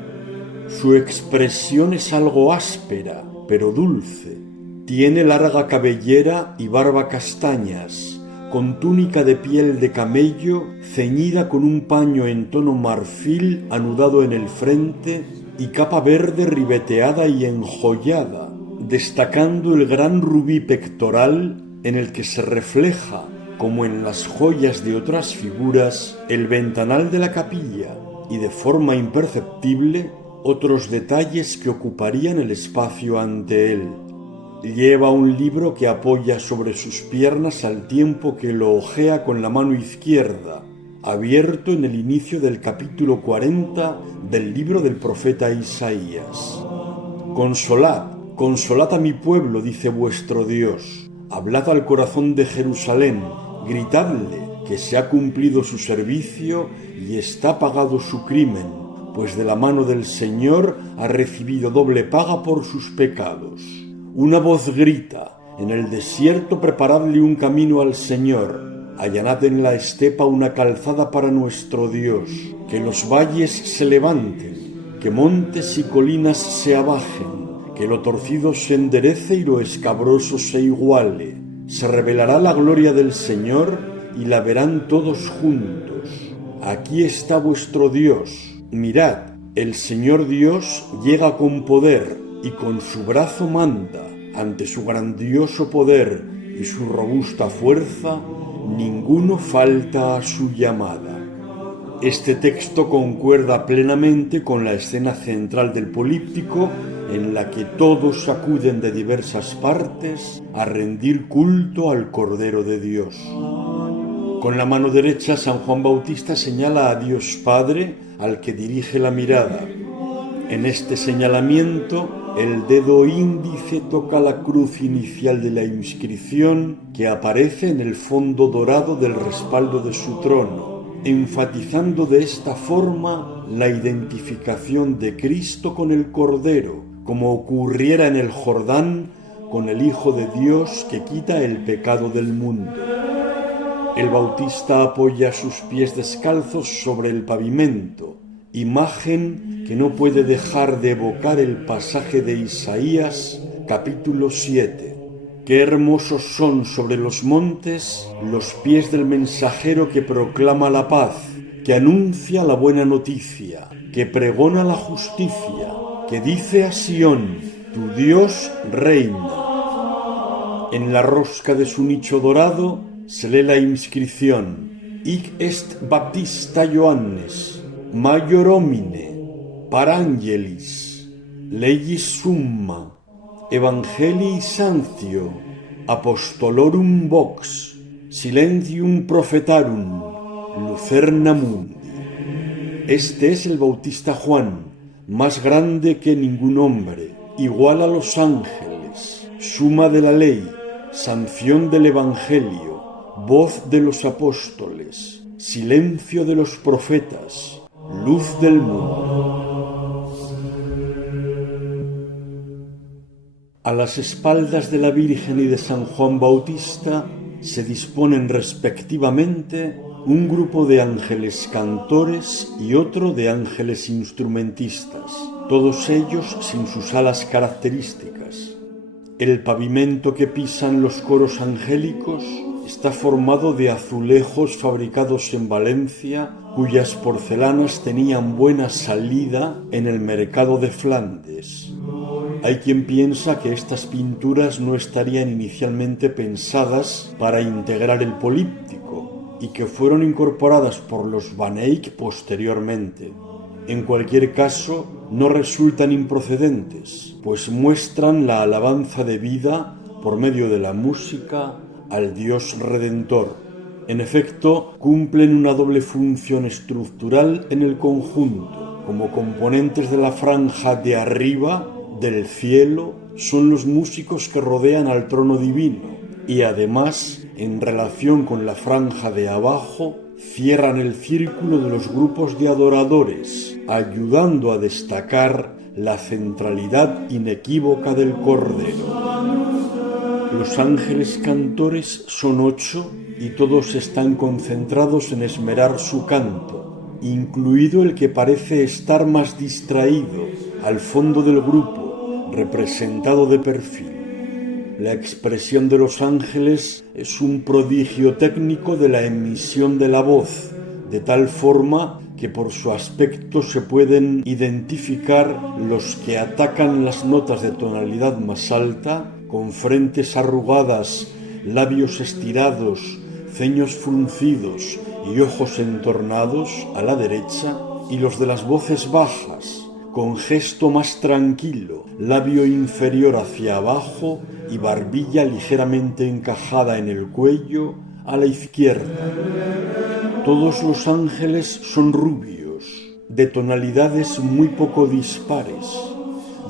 Su expresión es algo áspera, pero dulce. Tiene larga cabellera y barba castañas, con túnica de piel de camello, ceñida con un paño en tono marfil anudado en el frente y capa verde ribeteada y enjollada, destacando el gran rubí pectoral en el que se refleja, como en las joyas de otras figuras, el ventanal de la capilla y de forma imperceptible otros detalles que ocuparían el espacio ante él. Lleva un libro que apoya sobre sus piernas al tiempo que lo hojea con la mano izquierda, abierto en el inicio del capítulo 40 del libro del profeta Isaías. Consolad, consolad a mi pueblo, dice vuestro Dios. Hablad al corazón de Jerusalén, gritadle que se ha cumplido su servicio y está pagado su crimen, pues de la mano del Señor ha recibido doble paga por sus pecados. Una voz grita, en el desierto preparadle un camino al Señor, allanad en la estepa una calzada para nuestro Dios, que los valles se levanten, que montes y colinas se abajen, que lo torcido se enderece y lo escabroso se iguale. Se revelará la gloria del Señor y la verán todos juntos. Aquí está vuestro Dios. Mirad, el Señor Dios llega con poder y con su brazo manda. Ante su grandioso poder y su robusta fuerza, ninguno falta a su llamada. Este texto concuerda plenamente con la escena central del políptico, en la que todos acuden de diversas partes a rendir culto al Cordero de Dios. Con la mano derecha, San Juan Bautista señala a Dios Padre, al que dirige la mirada. En este señalamiento, el dedo índice toca la cruz inicial de la inscripción que aparece en el fondo dorado del respaldo de su trono, enfatizando de esta forma la identificación de Cristo con el Cordero, como ocurriera en el Jordán con el Hijo de Dios que quita el pecado del mundo. El Bautista apoya sus pies descalzos sobre el pavimento, imagen que no puede dejar de evocar el pasaje de Isaías, capítulo 7. Qué hermosos son sobre los montes los pies del mensajero que proclama la paz, que anuncia la buena noticia, que pregona la justicia, que dice a Sión, tu Dios reina. En la rosca de su nicho dorado se lee la inscripción: Hic est Baptista Johannes, major homine, par angelis, legis summa, evangelii sanctio, apostolorum vox, silentium prophetarum, lucerna mundi. Este es el Bautista Juan, más grande que ningún hombre, igual a los ángeles, suma de la ley, sanción del Evangelio, voz de los apóstoles, silencio de los profetas, luz del mundo. A las espaldas de la Virgen y de San Juan Bautista se disponen respectivamente un grupo de ángeles cantores y otro de ángeles instrumentistas, todos ellos sin sus alas características. El pavimento que pisan los coros angélicos está formado de azulejos fabricados en Valencia, cuyas porcelanas tenían buena salida en el mercado de Flandes. Hay quien piensa que estas pinturas no estarían inicialmente pensadas para integrar el políptico y que fueron incorporadas por los Van Eyck posteriormente. En cualquier caso, no resultan improcedentes, pues muestran la alabanza de vida por medio de la música al Dios Redentor. En efecto, cumplen una doble función estructural en el conjunto. Como componentes de la franja de arriba, del cielo, son los músicos que rodean al trono divino y además, en relación con la franja de abajo, cierran el círculo de los grupos de adoradores, ayudando a destacar la centralidad inequívoca del Cordero. Los ángeles cantores son 8 y todos están concentrados en esmerar su canto, incluido el que parece estar más distraído, al fondo del grupo, representado de perfil. La expresión de los ángeles es un prodigio técnico de la emisión de la voz, de tal forma que por su aspecto se pueden identificar los que atacan las notas de tonalidad más alta, con frentes arrugadas, labios estirados, ceños fruncidos y ojos entornados a la derecha, y los de las voces bajas, con gesto más tranquilo, labio inferior hacia abajo y barbilla ligeramente encajada en el cuello a la izquierda. Todos los ángeles son rubios, de tonalidades muy poco dispares,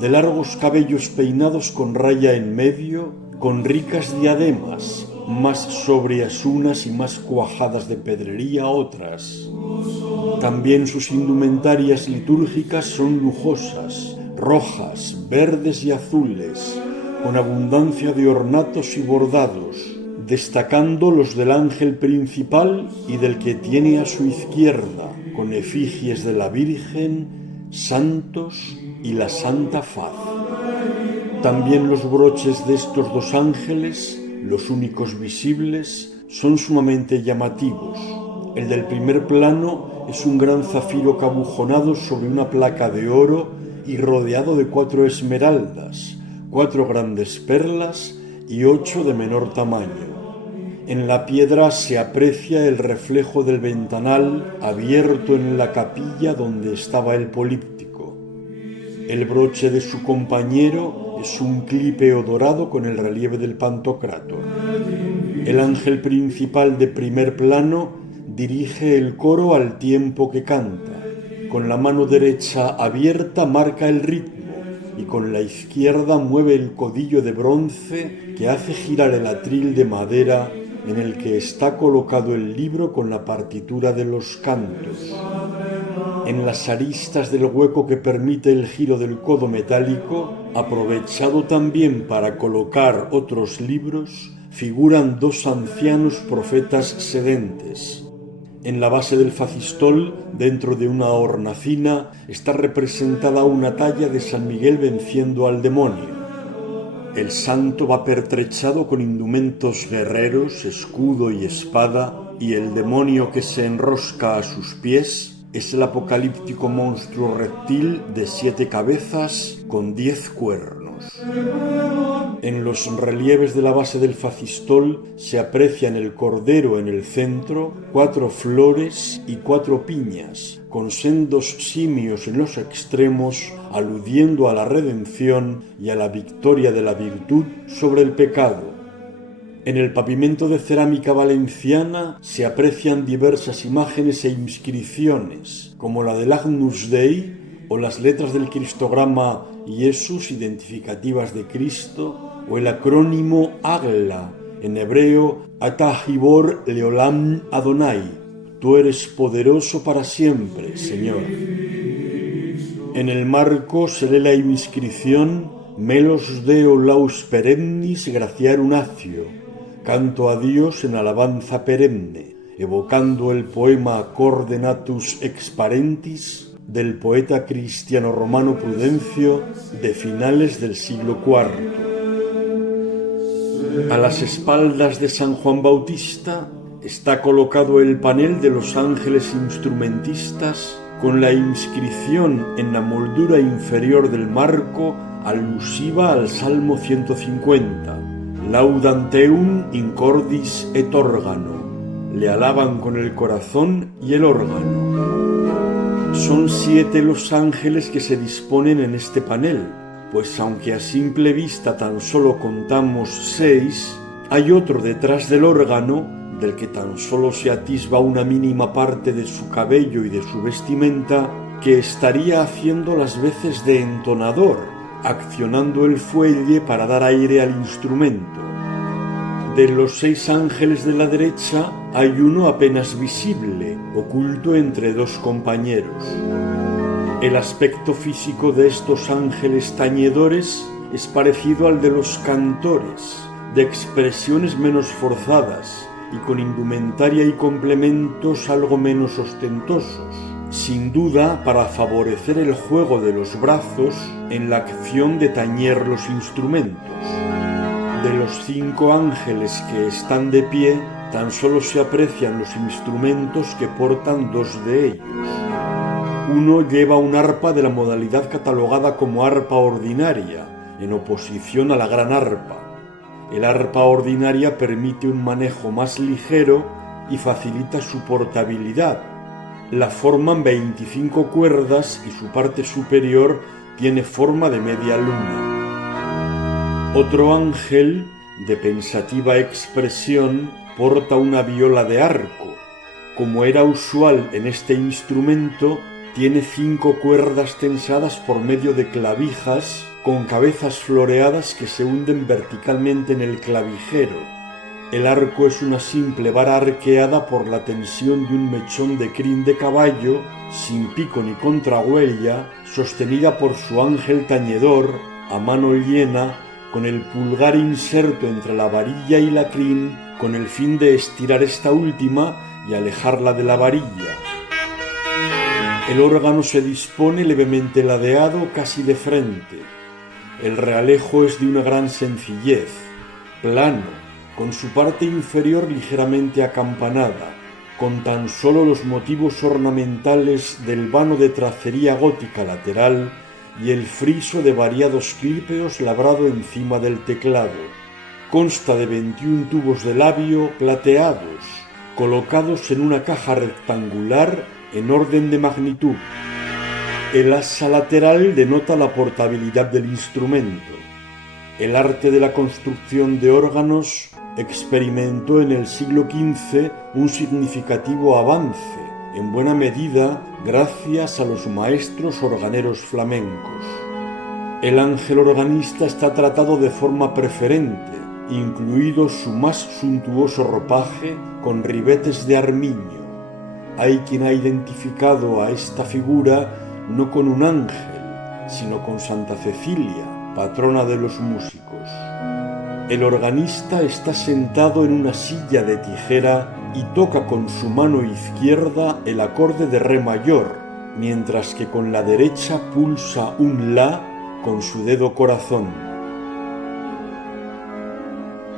de largos cabellos peinados con raya en medio, con ricas diademas, más sobrias unas y más cuajadas de pedrería otras. También sus indumentarias litúrgicas son lujosas, rojas, verdes y azules, con abundancia de ornatos y bordados, destacando los del ángel principal y del que tiene a su izquierda, con efigies de la Virgen, santos y la Santa Faz. También los broches de estos dos ángeles, los únicos visibles, son sumamente llamativos. El del primer plano es un gran zafiro cabujonado sobre una placa de oro y rodeado de 4 esmeraldas, 4 grandes perlas y 8 de menor tamaño. En la piedra se aprecia el reflejo del ventanal abierto en la capilla donde estaba el políptico. El broche de su compañero es un clípeo dorado con el relieve del Pantocrátor. El ángel principal de primer plano dirige el coro al tiempo que canta. Con la mano derecha abierta marca el ritmo y con la izquierda mueve el codillo de bronce que hace girar el atril de madera en el que está colocado el libro con la partitura de los cantos. En las aristas del hueco que permite el giro del codo metálico, aprovechado también para colocar otros libros, figuran 2 ancianos profetas sedentes. En la base del facistol, dentro de una hornacina, está representada una talla de San Miguel venciendo al demonio. El santo va pertrechado con indumentos guerreros, escudo y espada, y el demonio que se enrosca a sus pies es el apocalíptico monstruo reptil de 7 cabezas con 10 cuernos. En los relieves de la base del facistol se aprecian el cordero en el centro, 4 flores y 4 piñas, con sendos simios en los extremos, aludiendo a la redención y a la victoria de la virtud sobre el pecado. En el pavimento de cerámica valenciana se aprecian diversas imágenes e inscripciones, como la del Agnus Dei o las letras del cristograma Jesús identificativas de Cristo, o el acrónimo Agla, en hebreo Atahibor Leolam Adonai, tú eres poderoso para siempre, Señor. En el marco se lee la inscripción Melos Deo Laus Perennis Graciarum Actio, canto a Dios en alabanza perenne, evocando el poema Coordenatus ex parentis del poeta cristiano romano Prudencio de finales del siglo IV. A las espaldas de San Juan Bautista está colocado el panel de los ángeles instrumentistas con la inscripción en la moldura inferior del marco alusiva al Salmo 150, Laudanteum in cordis et órgano, le alaban con el corazón y el órgano. Son 7 los ángeles que se disponen en este panel, pues aunque a simple vista tan solo contamos 6, hay otro detrás del órgano, del que tan solo se atisba una mínima parte de su cabello y de su vestimenta, que estaría haciendo las veces de entonador, accionando el fuelle para dar aire al instrumento. De los 6 ángeles de la derecha hay uno apenas visible, oculto entre 2 compañeros. El aspecto físico de estos ángeles tañedores es parecido al de los cantores, de expresiones menos forzadas y con indumentaria y complementos algo menos ostentosos, sin duda para favorecer el juego de los brazos en la acción de tañer los instrumentos. De los 5 ángeles que están de pie, tan solo se aprecian los instrumentos que portan 2 de ellos. Uno lleva un arpa de la modalidad catalogada como arpa ordinaria, en oposición a la gran arpa. El arpa ordinaria permite un manejo más ligero y facilita su portabilidad. La forman 25 cuerdas y su parte superior tiene forma de media luna. Otro ángel, de pensativa expresión, porta una viola de arco. Como era usual en este instrumento, tiene 5 cuerdas tensadas por medio de clavijas con cabezas floreadas que se hunden verticalmente en el clavijero. El arco es una simple vara arqueada por la tensión de un mechón de crin de caballo, sin pico ni contrahuella, sostenida por su ángel tañedor, a mano llena, con el pulgar inserto entre la varilla y la crin, con el fin de estirar esta última y alejarla de la varilla. El órgano se dispone levemente ladeado, casi de frente. El realejo es de una gran sencillez, plano, con su parte inferior ligeramente acampanada, con tan solo los motivos ornamentales del vano de tracería gótica lateral y el friso de variados clípeos labrado encima del teclado. Consta de 21 tubos de labio plateados, colocados en una caja rectangular en orden de magnitud. El asa lateral denota la portabilidad del instrumento. El arte de la construcción de órganos experimentó en el siglo XV un significativo avance, en buena medida gracias a los maestros organeros flamencos. El ángel organista está tratado de forma preferente, incluido su más suntuoso ropaje con ribetes de armiño. Hay quien ha identificado a esta figura no con un ángel, sino con Santa Cecilia, patrona de los músicos. El organista está sentado en una silla de tijera y toca con su mano izquierda el acorde de re mayor, mientras que con la derecha pulsa un la con su dedo corazón.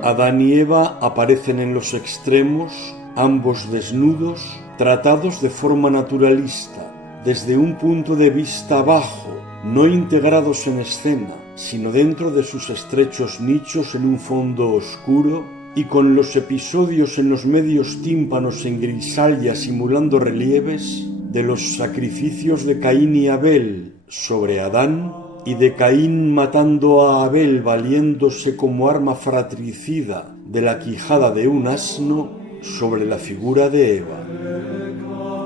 Adán y Eva aparecen en los extremos, ambos desnudos, tratados de forma naturalista, desde un punto de vista bajo, no integrados en escena, sino dentro de sus estrechos nichos en un fondo oscuro, y con los episodios en los medios tímpanos en grisalla simulando relieves de los sacrificios de Caín y Abel sobre Adán, y de Caín matando a Abel valiéndose como arma fratricida de la quijada de un asno sobre la figura de Eva.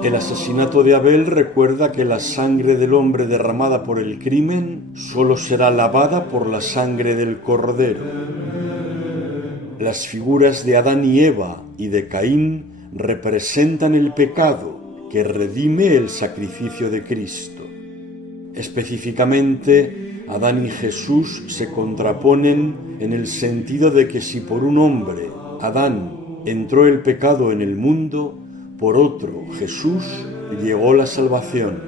El asesinato de Abel recuerda que la sangre del hombre derramada por el crimen solo será lavada por la sangre del cordero. Las figuras de Adán y Eva y de Caín representan el pecado que redime el sacrificio de Cristo. Específicamente, Adán y Jesús se contraponen en el sentido de que si por un hombre, Adán, entró el pecado en el mundo, por otro, Jesús, llegó la salvación.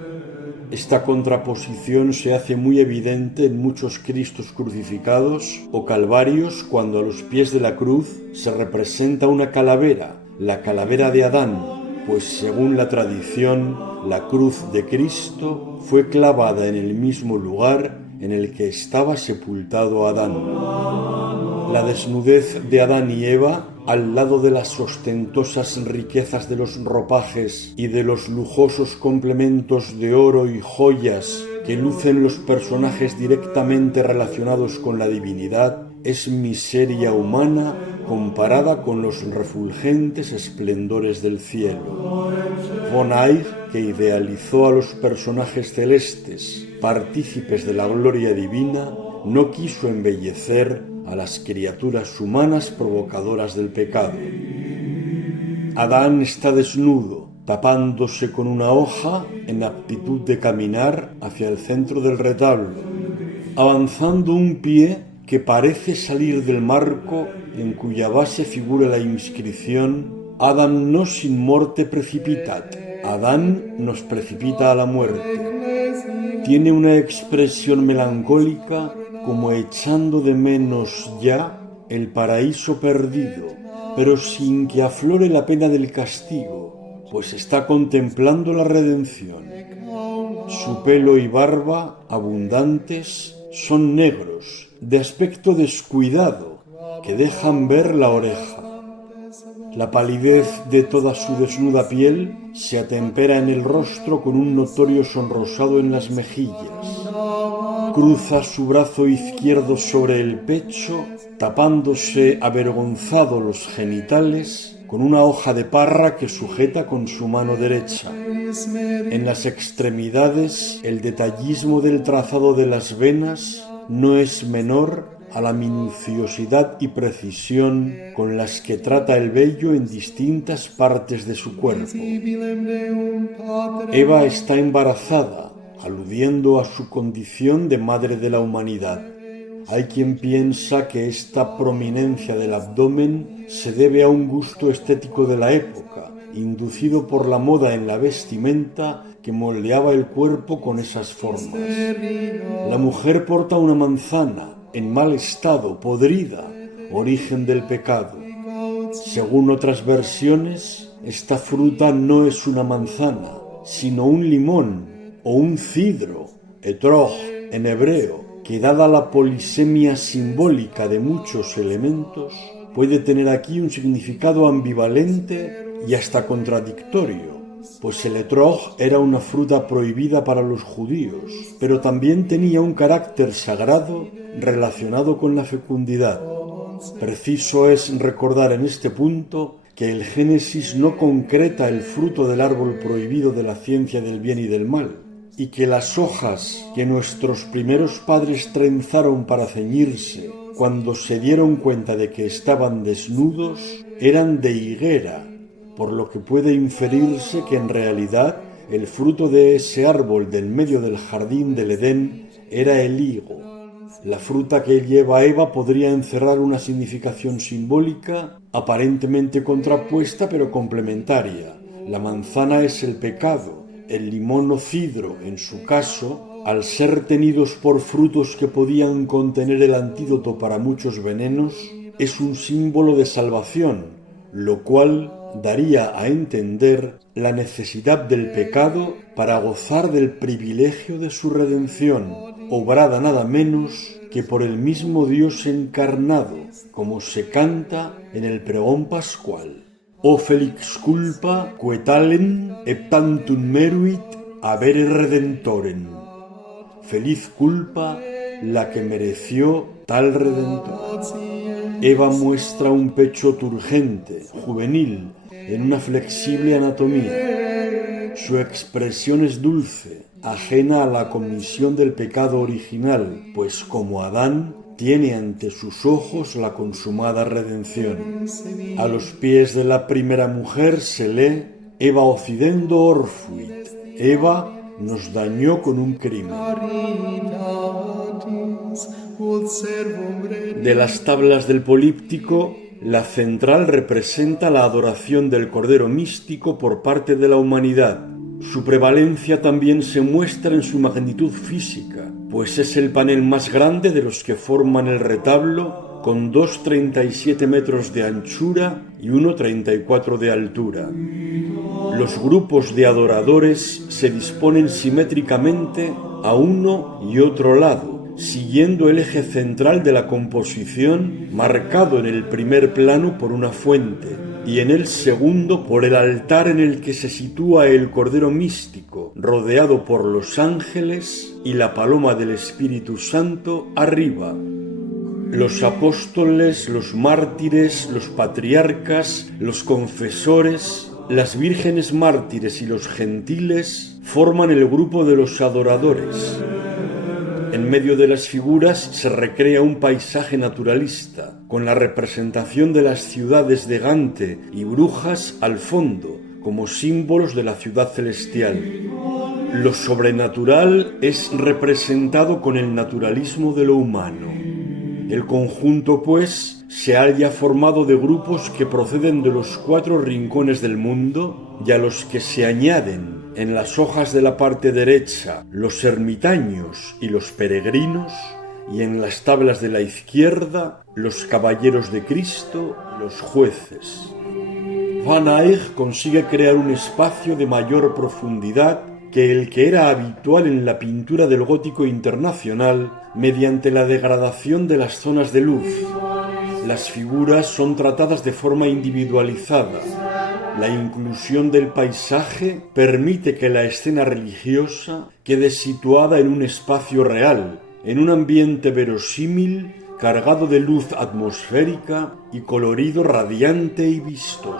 Esta contraposición se hace muy evidente en muchos Cristos crucificados o calvarios cuando a los pies de la cruz se representa una calavera, la calavera de Adán, pues según la tradición, la cruz de Cristo fue clavada en el mismo lugar en el que estaba sepultado Adán. La desnudez de Adán y Eva, al lado de las ostentosas riquezas de los ropajes y de los lujosos complementos de oro y joyas que lucen los personajes directamente relacionados con la divinidad, es miseria humana comparada con los refulgentes esplendores del cielo. Von Eyck, que idealizó a los personajes celestes, partícipes de la gloria divina, no quiso embellecer a las criaturas humanas provocadoras del pecado. Adán está desnudo, tapándose con una hoja en aptitud de caminar hacia el centro del retablo, avanzando un pie que parece salir del marco en cuya base figura la inscripción Adam nos in morte precipitat, Adán nos precipita a la muerte. Tiene una expresión melancólica como echando de menos ya el paraíso perdido, pero sin que aflore la pena del castigo, pues está contemplando la redención. Su pelo y barba, abundantes, son negros, de aspecto descuidado, que dejan ver la oreja. La palidez de toda su desnuda piel se atempera en el rostro con un notorio sonrosado en las mejillas. Cruza su brazo izquierdo sobre el pecho, tapándose avergonzado los genitales con una hoja de parra que sujeta con su mano derecha. En las extremidades, el detallismo del trazado de las venas no es menor a la minuciosidad y precisión con las que trata el vello en distintas partes de su cuerpo. Eva está embarazada, aludiendo a su condición de madre de la humanidad. Hay quien piensa que esta prominencia del abdomen se debe a un gusto estético de la época, inducido por la moda en la vestimenta que moldeaba el cuerpo con esas formas. La mujer porta una manzana, en mal estado, podrida, origen del pecado. Según otras versiones, esta fruta no es una manzana, sino un limón o un cidro, etrog en hebreo, que dada la polisemia simbólica de muchos elementos, puede tener aquí un significado ambivalente y hasta contradictorio, pues el etrog era una fruta prohibida para los judíos, pero también tenía un carácter sagrado relacionado con la fecundidad. Preciso es recordar en este punto que el Génesis no concreta el fruto del árbol prohibido de la ciencia del bien y del mal, y que las hojas que nuestros primeros padres trenzaron para ceñirse cuando se dieron cuenta de que estaban desnudos eran de higuera, por lo que puede inferirse que en realidad el fruto de ese árbol del medio del jardín del Edén era el higo. La fruta que lleva Eva podría encerrar una significación simbólica aparentemente contrapuesta pero complementaria. La manzana es el pecado, el limón o cidro, en su caso, al ser tenidos por frutos que podían contener el antídoto para muchos venenos, es un símbolo de salvación, lo cual daría a entender la necesidad del pecado para gozar del privilegio de su redención, obrada nada menos que por el mismo Dios encarnado, como se canta en el pregón pascual. O felix culpa quetalen et tantum meruit avere redentorem. Feliz culpa la que mereció tal redentor. Eva muestra un pecho turgente, juvenil, en una flexible anatomía. Su expresión es dulce, ajena a la comisión del pecado original, pues como Adán, tiene ante sus ojos la consumada redención. A los pies de la primera mujer se lee Eva occidendo orfuit. Eva nos dañó con un crimen. De las tablas del Políptico, la central representa la adoración del Cordero místico por parte de la humanidad. Su prevalencia también se muestra en su magnitud física, pues es el panel más grande de los que forman el retablo, con 2,37 metros de anchura y 1,34 de altura. Los grupos de adoradores se disponen simétricamente a uno y otro lado, siguiendo el eje central de la composición, marcado en el primer plano por una fuente y en el segundo por el altar en el que se sitúa el Cordero místico, rodeado por los ángeles y la paloma del Espíritu Santo arriba. Los apóstoles, los mártires, los patriarcas, los confesores, las vírgenes mártires y los gentiles forman el grupo de los adoradores. En medio de las figuras se recrea un paisaje naturalista, con la representación de las ciudades de Gante y Brujas al fondo, como símbolos de la ciudad celestial. Lo sobrenatural es representado con el naturalismo de lo humano. El conjunto, pues, se halla formado de grupos que proceden de los 4 rincones del mundo y a los que se añaden en las hojas de la parte derecha los ermitaños y los peregrinos, y en las tablas de la izquierda los caballeros de Cristo y los jueces. Van Eyck consigue crear un espacio de mayor profundidad que el que era habitual en la pintura del gótico internacional mediante la degradación de las zonas de luz. Las figuras son tratadas de forma individualizada. La inclusión del paisaje permite que la escena religiosa quede situada en un espacio real, en un ambiente verosímil, cargado de luz atmosférica y colorido radiante y vistoso.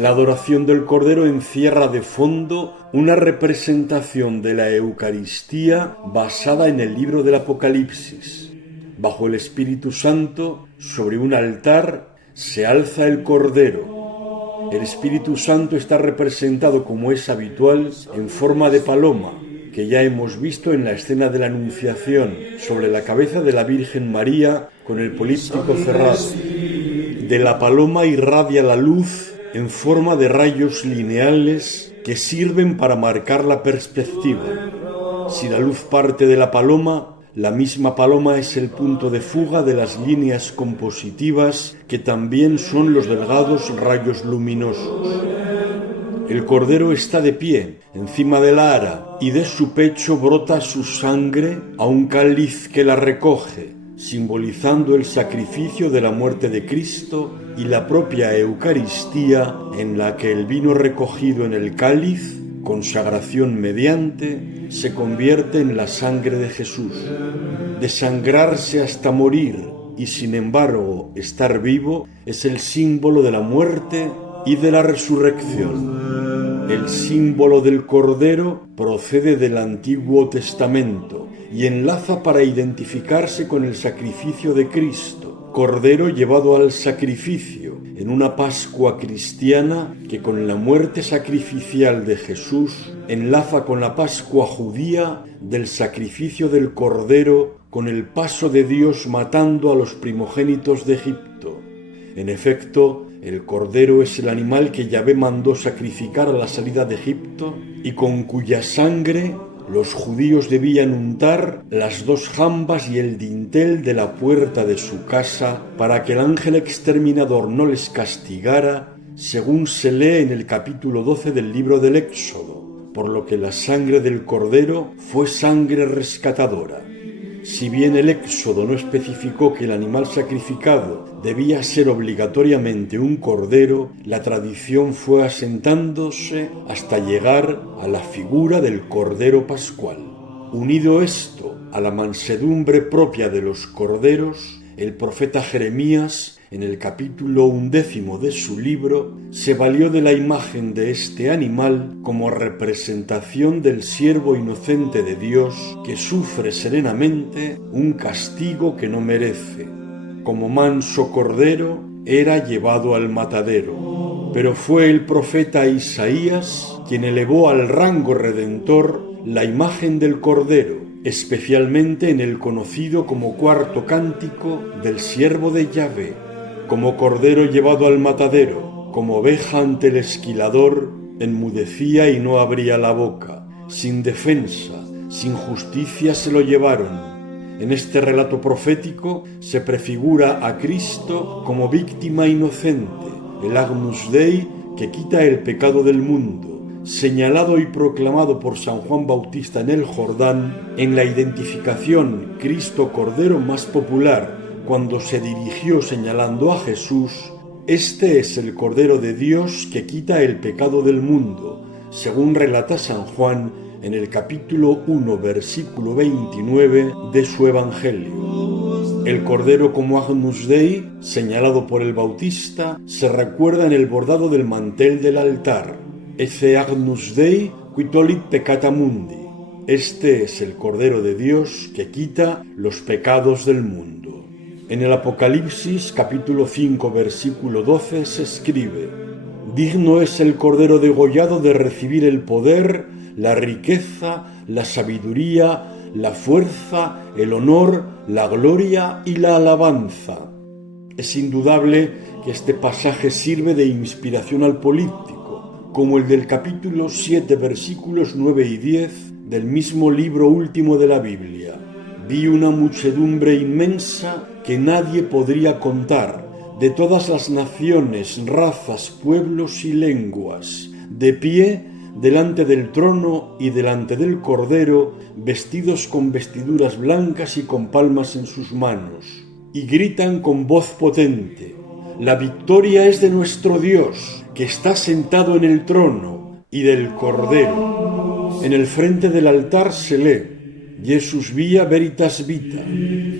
La adoración del Cordero encierra de fondo una representación de la Eucaristía basada en el libro del Apocalipsis. Bajo el Espíritu Santo, sobre un altar, se alza el Cordero. El Espíritu Santo está representado, como es habitual, en forma de paloma, que ya hemos visto en la escena de la Anunciación, sobre la cabeza de la Virgen María con el políptico cerrado. De la paloma irradia la luz en forma de rayos lineales que sirven para marcar la perspectiva. Si la luz parte de la paloma, la misma paloma es el punto de fuga de las líneas compositivas que también son los delgados rayos luminosos. El Cordero está de pie, encima de la ara, y de su pecho brota su sangre a un cáliz que la recoge, simbolizando el sacrificio de la muerte de Cristo y la propia Eucaristía, en la que el vino recogido en el cáliz, consagración mediante, se convierte en la sangre de Jesús. Desangrarse hasta morir y sin embargo estar vivo es el símbolo de la muerte y de la resurrección. El símbolo del Cordero procede del Antiguo Testamento y enlaza para identificarse con el sacrificio de Cristo, Cordero llevado al sacrificio en una Pascua cristiana que con la muerte sacrificial de Jesús enlaza con la Pascua judía del sacrificio del Cordero con el paso de Dios matando a los primogénitos de Egipto. En efecto, el Cordero es el animal que Yahvé mandó sacrificar a la salida de Egipto y con cuya sangre los judíos debían untar las 2 jambas y el dintel de la puerta de su casa para que el ángel exterminador no les castigara, según se lee en el capítulo 12 del libro del Éxodo, por lo que la sangre del Cordero fue sangre rescatadora. Si bien el Éxodo no especificó que el animal sacrificado debía ser obligatoriamente un cordero, la tradición fue asentándose hasta llegar a la figura del Cordero Pascual. Unido esto a la mansedumbre propia de los corderos, el profeta Jeremías, en el capítulo 11 de su libro, se valió de la imagen de este animal como representación del siervo inocente de Dios que sufre serenamente un castigo que no merece. Como manso cordero era llevado al matadero, pero fue el profeta Isaías quien elevó al rango redentor la imagen del cordero, especialmente en el conocido como 4.º cántico del siervo de Yahvé. Como cordero llevado al matadero, como oveja ante el esquilador, Enmudecía y no abría la boca. Sin defensa, sin justicia se lo llevaron. En este relato profético se prefigura a Cristo como víctima inocente, el Agnus Dei que quita el pecado del mundo, señalado y proclamado por San Juan Bautista en el Jordán, en la identificación Cristo Cordero más popular, cuando se dirigió señalando a Jesús: este es el Cordero de Dios que quita el pecado del mundo, según relata San Juan en el capítulo 1, versículo 29 de su Evangelio. El Cordero como Agnus Dei, señalado por el Bautista, se recuerda en el bordado del mantel del altar. Ecce Agnus Dei qui tollit peccata mundi. Este es el Cordero de Dios que quita los pecados del mundo. En el Apocalipsis, capítulo 5, versículo 12, se escribe: digno es el Cordero degollado de recibir el poder, la riqueza, la sabiduría, la fuerza, el honor, la gloria y la alabanza. Es indudable que este pasaje sirve de inspiración al políptico, como el del capítulo 7, versículos 9 y 10 del mismo libro último de la Biblia. Vi una muchedumbre inmensa que nadie podría contar, de todas las naciones, razas, pueblos y lenguas, de pie delante del trono y delante del Cordero, vestidos con vestiduras blancas y con palmas en sus manos, y gritan con voz potente: la victoria es de nuestro Dios, que está sentado en el trono, y del Cordero. En el frente del altar se lee: Jesus via veritas vita.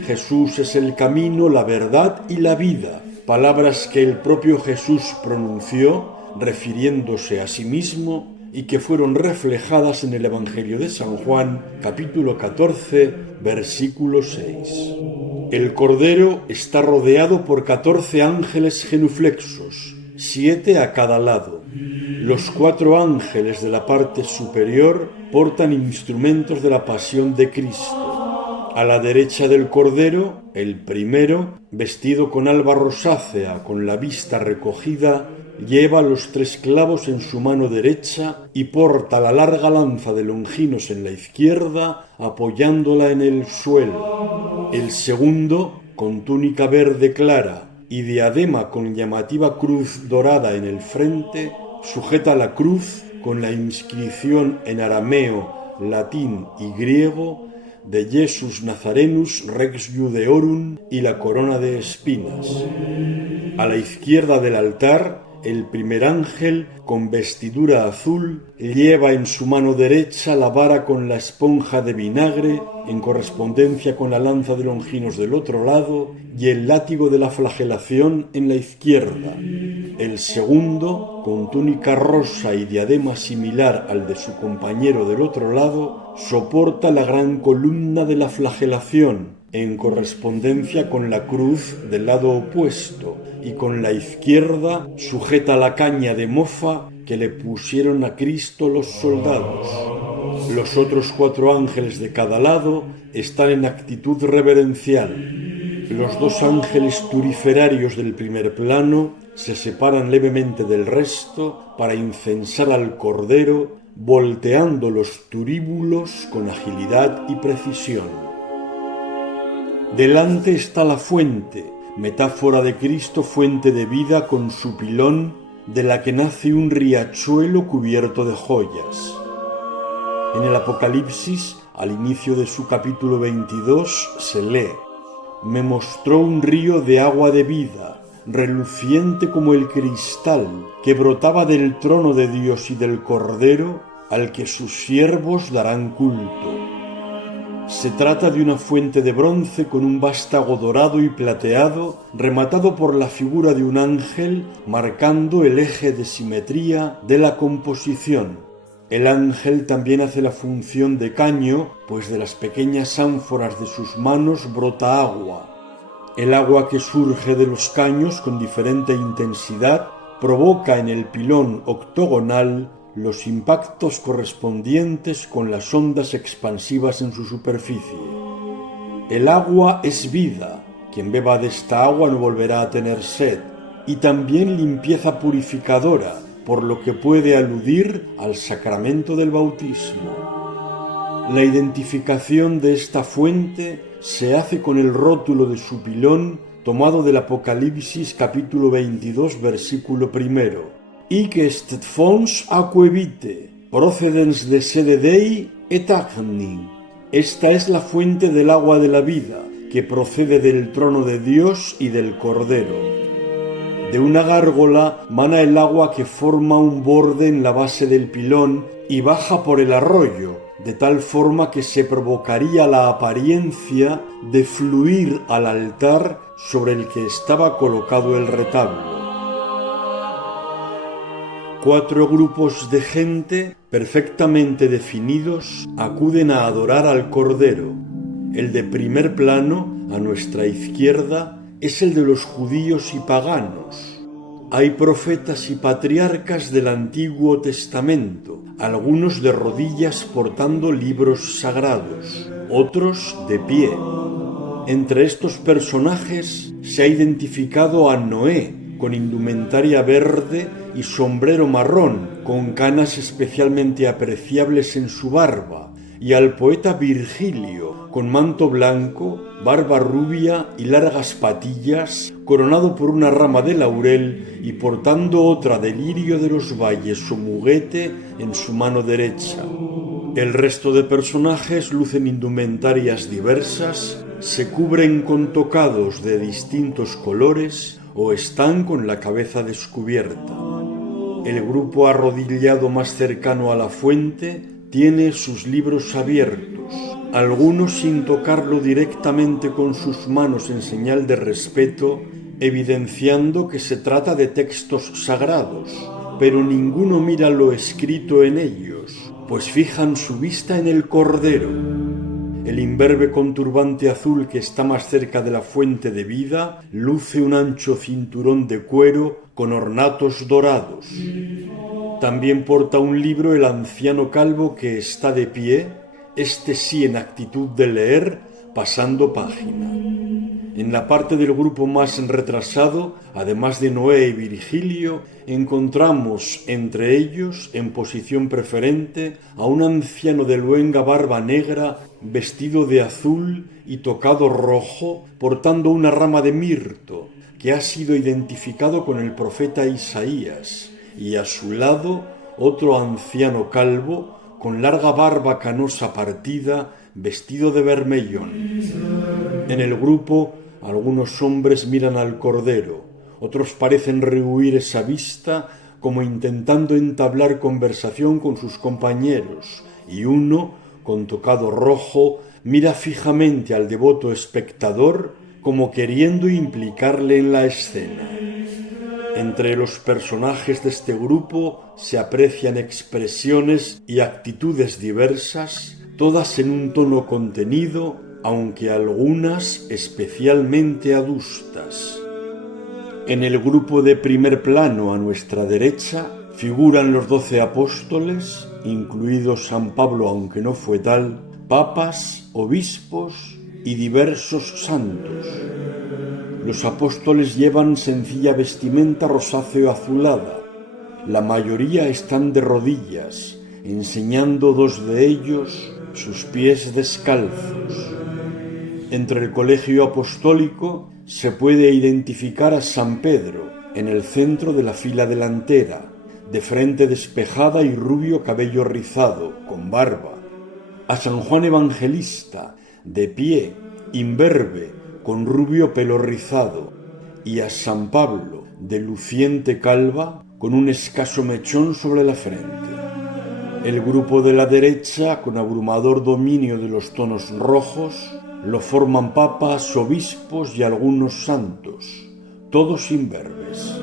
Jesús es el camino, la verdad y la vida, palabras que el propio Jesús pronunció refiriéndose a sí mismo y que fueron reflejadas en el Evangelio de San Juan, capítulo 14, versículo 6. El Cordero está rodeado por 14 ángeles genuflexos, 7 a cada lado. Los 4 ángeles de la parte superior portan instrumentos de la pasión de Cristo. A la derecha del Cordero, el primero, vestido con alba rosácea, con la vista recogida, lleva los 3 clavos en su mano derecha y porta la larga lanza de Longinos en la izquierda, apoyándola en el suelo. El segundo, con túnica verde clara y diadema con llamativa cruz dorada en el frente, sujeta la cruz con la inscripción en arameo, latín y griego de Jesus Nazarenus Rex Judeorum y la corona de espinas. A la izquierda del altar, el primer ángel, con vestidura azul, lleva en su mano derecha la vara con la esponja de vinagre, en correspondencia con la lanza de Longinos del otro lado, y el látigo de la flagelación en la izquierda. El segundo, con túnica rosa y diadema similar al de su compañero del otro lado, soporta la gran columna de la flagelación, en correspondencia con la cruz del lado opuesto, y con la izquierda sujeta la caña de mofa que le pusieron a Cristo los soldados. Los otros 4 ángeles de cada lado están en actitud reverencial. Los 2 ángeles turiferarios del primer plano se separan levemente del resto para incensar al Cordero, volteando los turíbulos con agilidad y precisión. Delante está la fuente, metáfora de Cristo, fuente de vida con su pilón, de la que nace un riachuelo cubierto de joyas. En el Apocalipsis, al inicio de su capítulo 22, se lee: me mostró un río de agua de vida, reluciente como el cristal, que brotaba del trono de Dios y del Cordero, al que sus siervos darán culto. Se trata de una fuente de bronce con un vástago dorado y plateado, rematado por la figura de un ángel, marcando el eje de simetría de la composición. El ángel también hace la función de caño, pues de las pequeñas ánforas de sus manos brota agua. El agua que surge de los caños con diferente intensidad provoca en el pilón octogonal los impactos correspondientes con las ondas expansivas en su superficie. El agua es vida, quien beba de esta agua no volverá a tener sed, y también limpieza purificadora, por lo que puede aludir al sacramento del bautismo. La identificación de esta fuente se hace con el rótulo de su pilón tomado del Apocalipsis capítulo 22 versículo 1. «Hic est fons aquae vitae, procedens de sede Dei et agni». Esta es la fuente del agua de la vida, que procede del trono de Dios y del Cordero. De una gárgola mana el agua que forma un borde en la base del pilón y baja por el arroyo, de tal forma que se provocaría la apariencia de fluir al altar sobre el que estaba colocado el retablo. 4 grupos de gente perfectamente definidos acuden a adorar al Cordero. El de primer plano, a nuestra izquierda, es el de los judíos y paganos. Hay profetas y patriarcas del Antiguo Testamento, algunos de rodillas portando libros sagrados, otros de pie. Entre estos personajes se ha identificado a Noé, con indumentaria verde y sombrero marrón, con canas especialmente apreciables en su barba, y al poeta Virgilio, con manto blanco, barba rubia y largas patillas, coronado por una rama de laurel y portando otra de lirio de los valles o muguete en su mano derecha. El resto de personajes lucen indumentarias diversas, se cubren con tocados de distintos colores o están con la cabeza descubierta. El grupo arrodillado más cercano a la fuente tiene sus libros abiertos, algunos sin tocarlo directamente con sus manos en señal de respeto, evidenciando que se trata de textos sagrados, pero ninguno mira lo escrito en ellos, pues fijan su vista en el Cordero. El imberbe con turbante azul que está más cerca de la fuente de vida luce un ancho cinturón de cuero con ornatos dorados. También porta un libro el anciano calvo que está de pie, este sí en actitud de leer, pasando página. En la parte del grupo más retrasado, además de Noé y Virgilio, encontramos entre ellos, en posición preferente, a un anciano de luenga barba negra, vestido de azul y tocado rojo, portando una rama de mirto, que ha sido identificado con el profeta Isaías, y a su lado otro anciano calvo, con larga barba canosa partida, vestido de bermellón. En el grupo, algunos hombres miran al Cordero, otros parecen rehuir esa vista como intentando entablar conversación con sus compañeros, y uno, con tocado rojo, mira fijamente al devoto espectador como queriendo implicarle en la escena. Entre los personajes de este grupo se aprecian expresiones y actitudes diversas, todas en un tono contenido, aunque algunas especialmente adustas. En el grupo de primer plano a nuestra derecha figuran los 12 apóstoles, incluido San Pablo aunque no fue tal, papas, obispos y diversos santos. Los apóstoles llevan sencilla vestimenta rosáceo azulada. La mayoría están de rodillas, enseñando 2 de ellos sus pies descalzos. Entre el colegio apostólico se puede identificar a San Pedro, en el centro de la fila delantera, de frente despejada y rubio cabello rizado, con barba. A San Juan Evangelista, de pie, imberbe, con rubio pelo rizado, y a San Pablo, de luciente calva, con un escaso mechón sobre la frente. El grupo de la derecha, con abrumador dominio de los tonos rojos, lo forman papas, obispos y algunos santos, todos imberbes.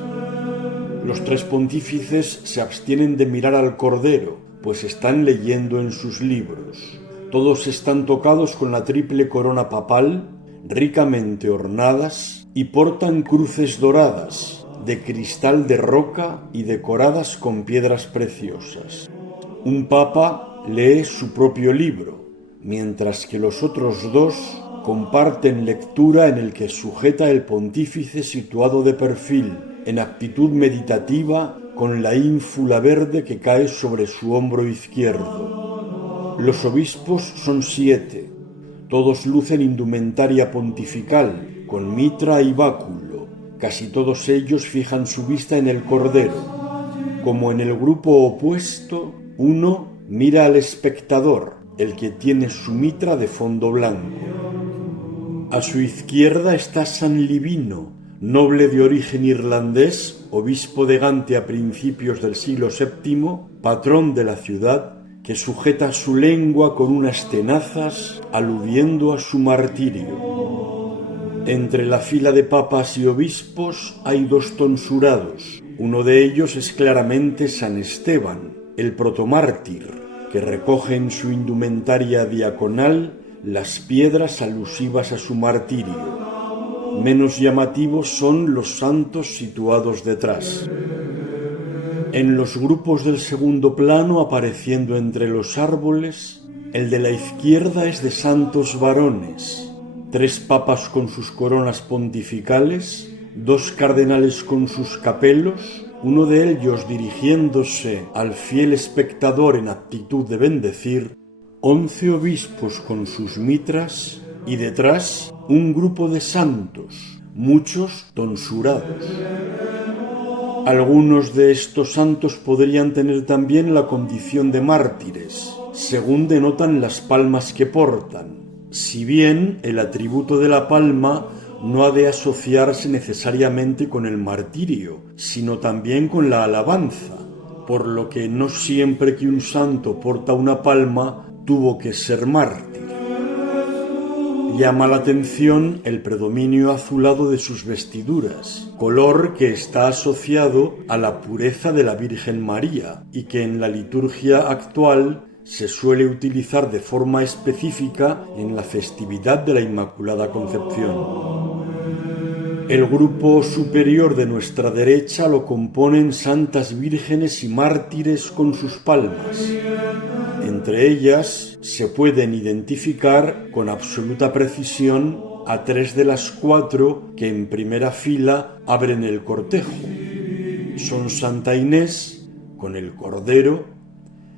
Los 3 pontífices se abstienen de mirar al Cordero, pues están leyendo en sus libros. Todos están tocados con la triple corona papal, ricamente ornadas, y portan cruces doradas, de cristal de roca y decoradas con piedras preciosas. Un papa lee su propio libro, mientras que los otros 2 comparten lectura en el que sujeta el pontífice situado de perfil, en actitud meditativa con la ínfula verde que cae sobre su hombro izquierdo. Los obispos son 7. Todos lucen indumentaria pontifical, con mitra y báculo. Casi todos ellos fijan su vista en el Cordero. Como en el grupo opuesto, uno mira al espectador, el que tiene su mitra de fondo blanco. A su izquierda está San Livino, noble de origen irlandés, obispo de Gante a principios del siglo VII, patrón de la ciudad, que sujeta su lengua con unas tenazas, aludiendo a su martirio. Entre la fila de papas y obispos hay 2 tonsurados. Uno de ellos es claramente San Esteban, el protomártir, que recoge en su indumentaria diaconal las piedras alusivas a su martirio. Menos llamativos son los santos situados detrás. En los grupos del segundo plano, apareciendo entre los árboles, el de la izquierda es de santos varones, 3 papas con sus coronas pontificales, 2 cardenales con sus capelos, uno de ellos dirigiéndose al fiel espectador en actitud de bendecir, 11 obispos con sus mitras y detrás un grupo de santos, muchos tonsurados. Algunos de estos santos podrían tener también la condición de mártires, según denotan las palmas que portan, si bien el atributo de la palma no ha de asociarse necesariamente con el martirio, sino también con la alabanza, por lo que no siempre que un santo porta una palma tuvo que ser mártir. Llama la atención el predominio azulado de sus vestiduras, color que está asociado a la pureza de la Virgen María y que en la liturgia actual se suele utilizar de forma específica en la festividad de la Inmaculada Concepción. El grupo superior de nuestra derecha lo componen santas vírgenes y mártires con sus palmas. Entre ellas se pueden identificar con absoluta precisión a 3 de las 4 que en primera fila abren el cortejo. Son Santa Inés con el Cordero,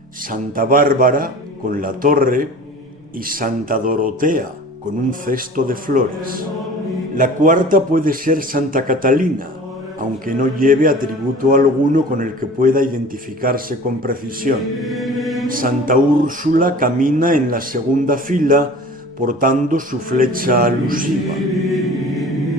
Santa Bárbara con la torre y Santa Dorotea con un cesto de flores. La cuarta puede ser Santa Catalina, aunque no lleve atributo alguno con el que pueda identificarse con precisión. Santa Úrsula camina en la segunda fila portando su flecha alusiva.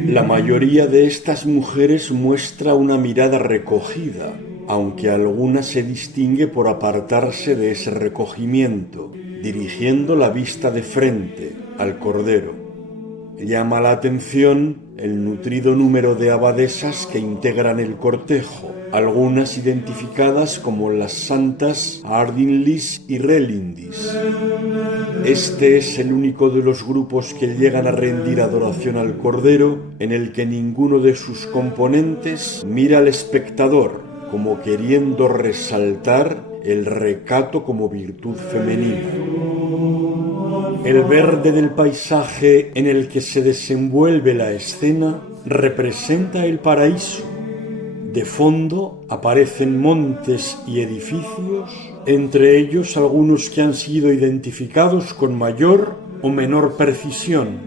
La mayoría de estas mujeres muestra una mirada recogida, aunque alguna se distingue por apartarse de ese recogimiento, dirigiendo la vista de frente al Cordero. Llama la atención el nutrido número de abadesas que integran el cortejo, algunas identificadas como las santas Ardinlis y Relindis. Este es el único de los grupos que llegan a rendir adoración al Cordero en el que ninguno de sus componentes mira al espectador, como queriendo resaltar el recato como virtud femenina. El verde del paisaje en el que se desenvuelve la escena representa el paraíso. De fondo aparecen montes y edificios, entre ellos algunos que han sido identificados con mayor o menor precisión,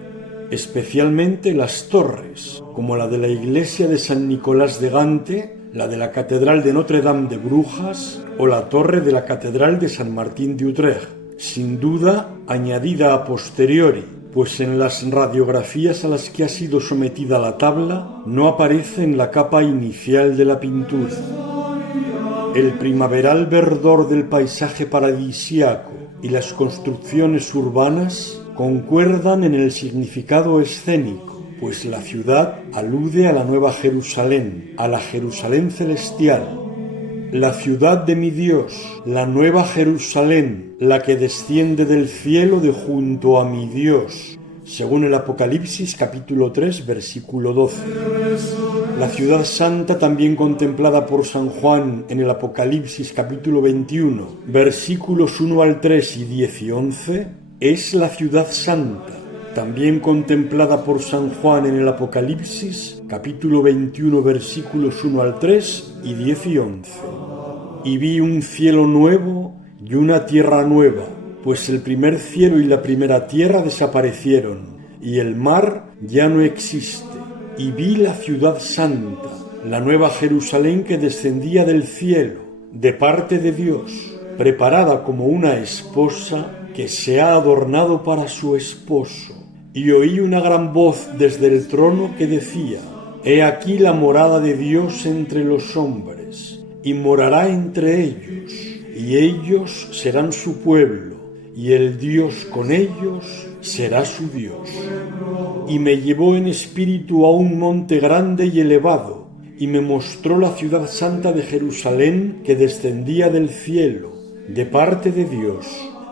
especialmente las torres, como la de la iglesia de San Nicolás de Gante, la de la Catedral de Notre-Dame de Brujas o la torre de la Catedral de San Martín de Utrecht. Sin duda, añadida a posteriori, pues en las radiografías a las que ha sido sometida la tabla no aparece en la capa inicial de la pintura. El primaveral verdor del paisaje paradisíaco y las construcciones urbanas concuerdan en el significado escénico, pues la ciudad alude a la Nueva Jerusalén, a la Jerusalén celestial. La ciudad de mi Dios, la Nueva Jerusalén, la que desciende del cielo de junto a mi Dios, según el Apocalipsis capítulo 3, versículo 12. La ciudad santa, también contemplada por San Juan en el Apocalipsis capítulo 21, versículos 1 al 3 y 10 y 11, es la ciudad santa, también contemplada por San Juan en el Apocalipsis, capítulo 21, versículos 1 al 3 y 10 y 11. Y vi un cielo nuevo y una tierra nueva, pues el primer cielo y la primera tierra desaparecieron, y el mar ya no existe. Y vi la ciudad santa, la nueva Jerusalén que descendía del cielo, de parte de Dios, preparada como una esposa que se ha adornado para su esposo. Y oí una gran voz desde el trono que decía: He aquí la morada de Dios entre los hombres, y morará entre ellos, y ellos serán su pueblo, y el Dios con ellos será su Dios. Y me llevó en espíritu a un monte grande y elevado, y me mostró la ciudad santa de Jerusalén que descendía del cielo, de parte de Dios.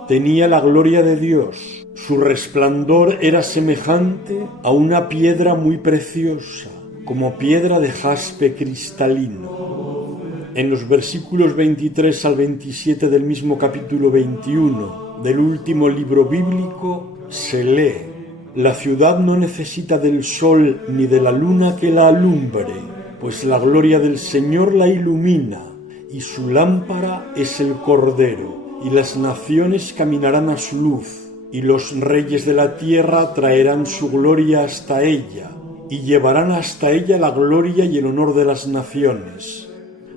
Tenía la gloria de Dios. Su resplandor era semejante a una piedra muy preciosa, como piedra de jaspe cristalino. En los versículos 23 al 27 del mismo capítulo 21 del último libro bíblico se lee: La ciudad no necesita del sol ni de la luna que la alumbre, pues la gloria del Señor la ilumina, y su lámpara es el Cordero, y las naciones caminarán a su luz, y los reyes de la tierra traerán su gloria hasta ella, y llevarán hasta ella la gloria y el honor de las naciones.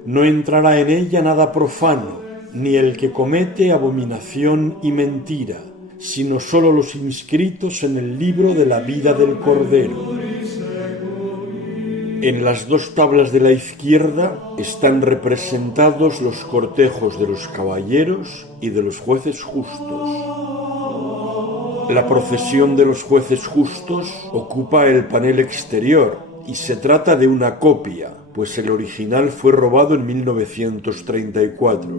No entrará en ella nada profano, ni el que comete abominación y mentira, sino sólo los inscritos en el libro de la vida del Cordero. En las dos tablas de la izquierda están representados los cortejos de los caballeros y de los jueces justos. La procesión de los jueces justos ocupa el panel exterior y se trata de una copia, pues el original fue robado en 1934.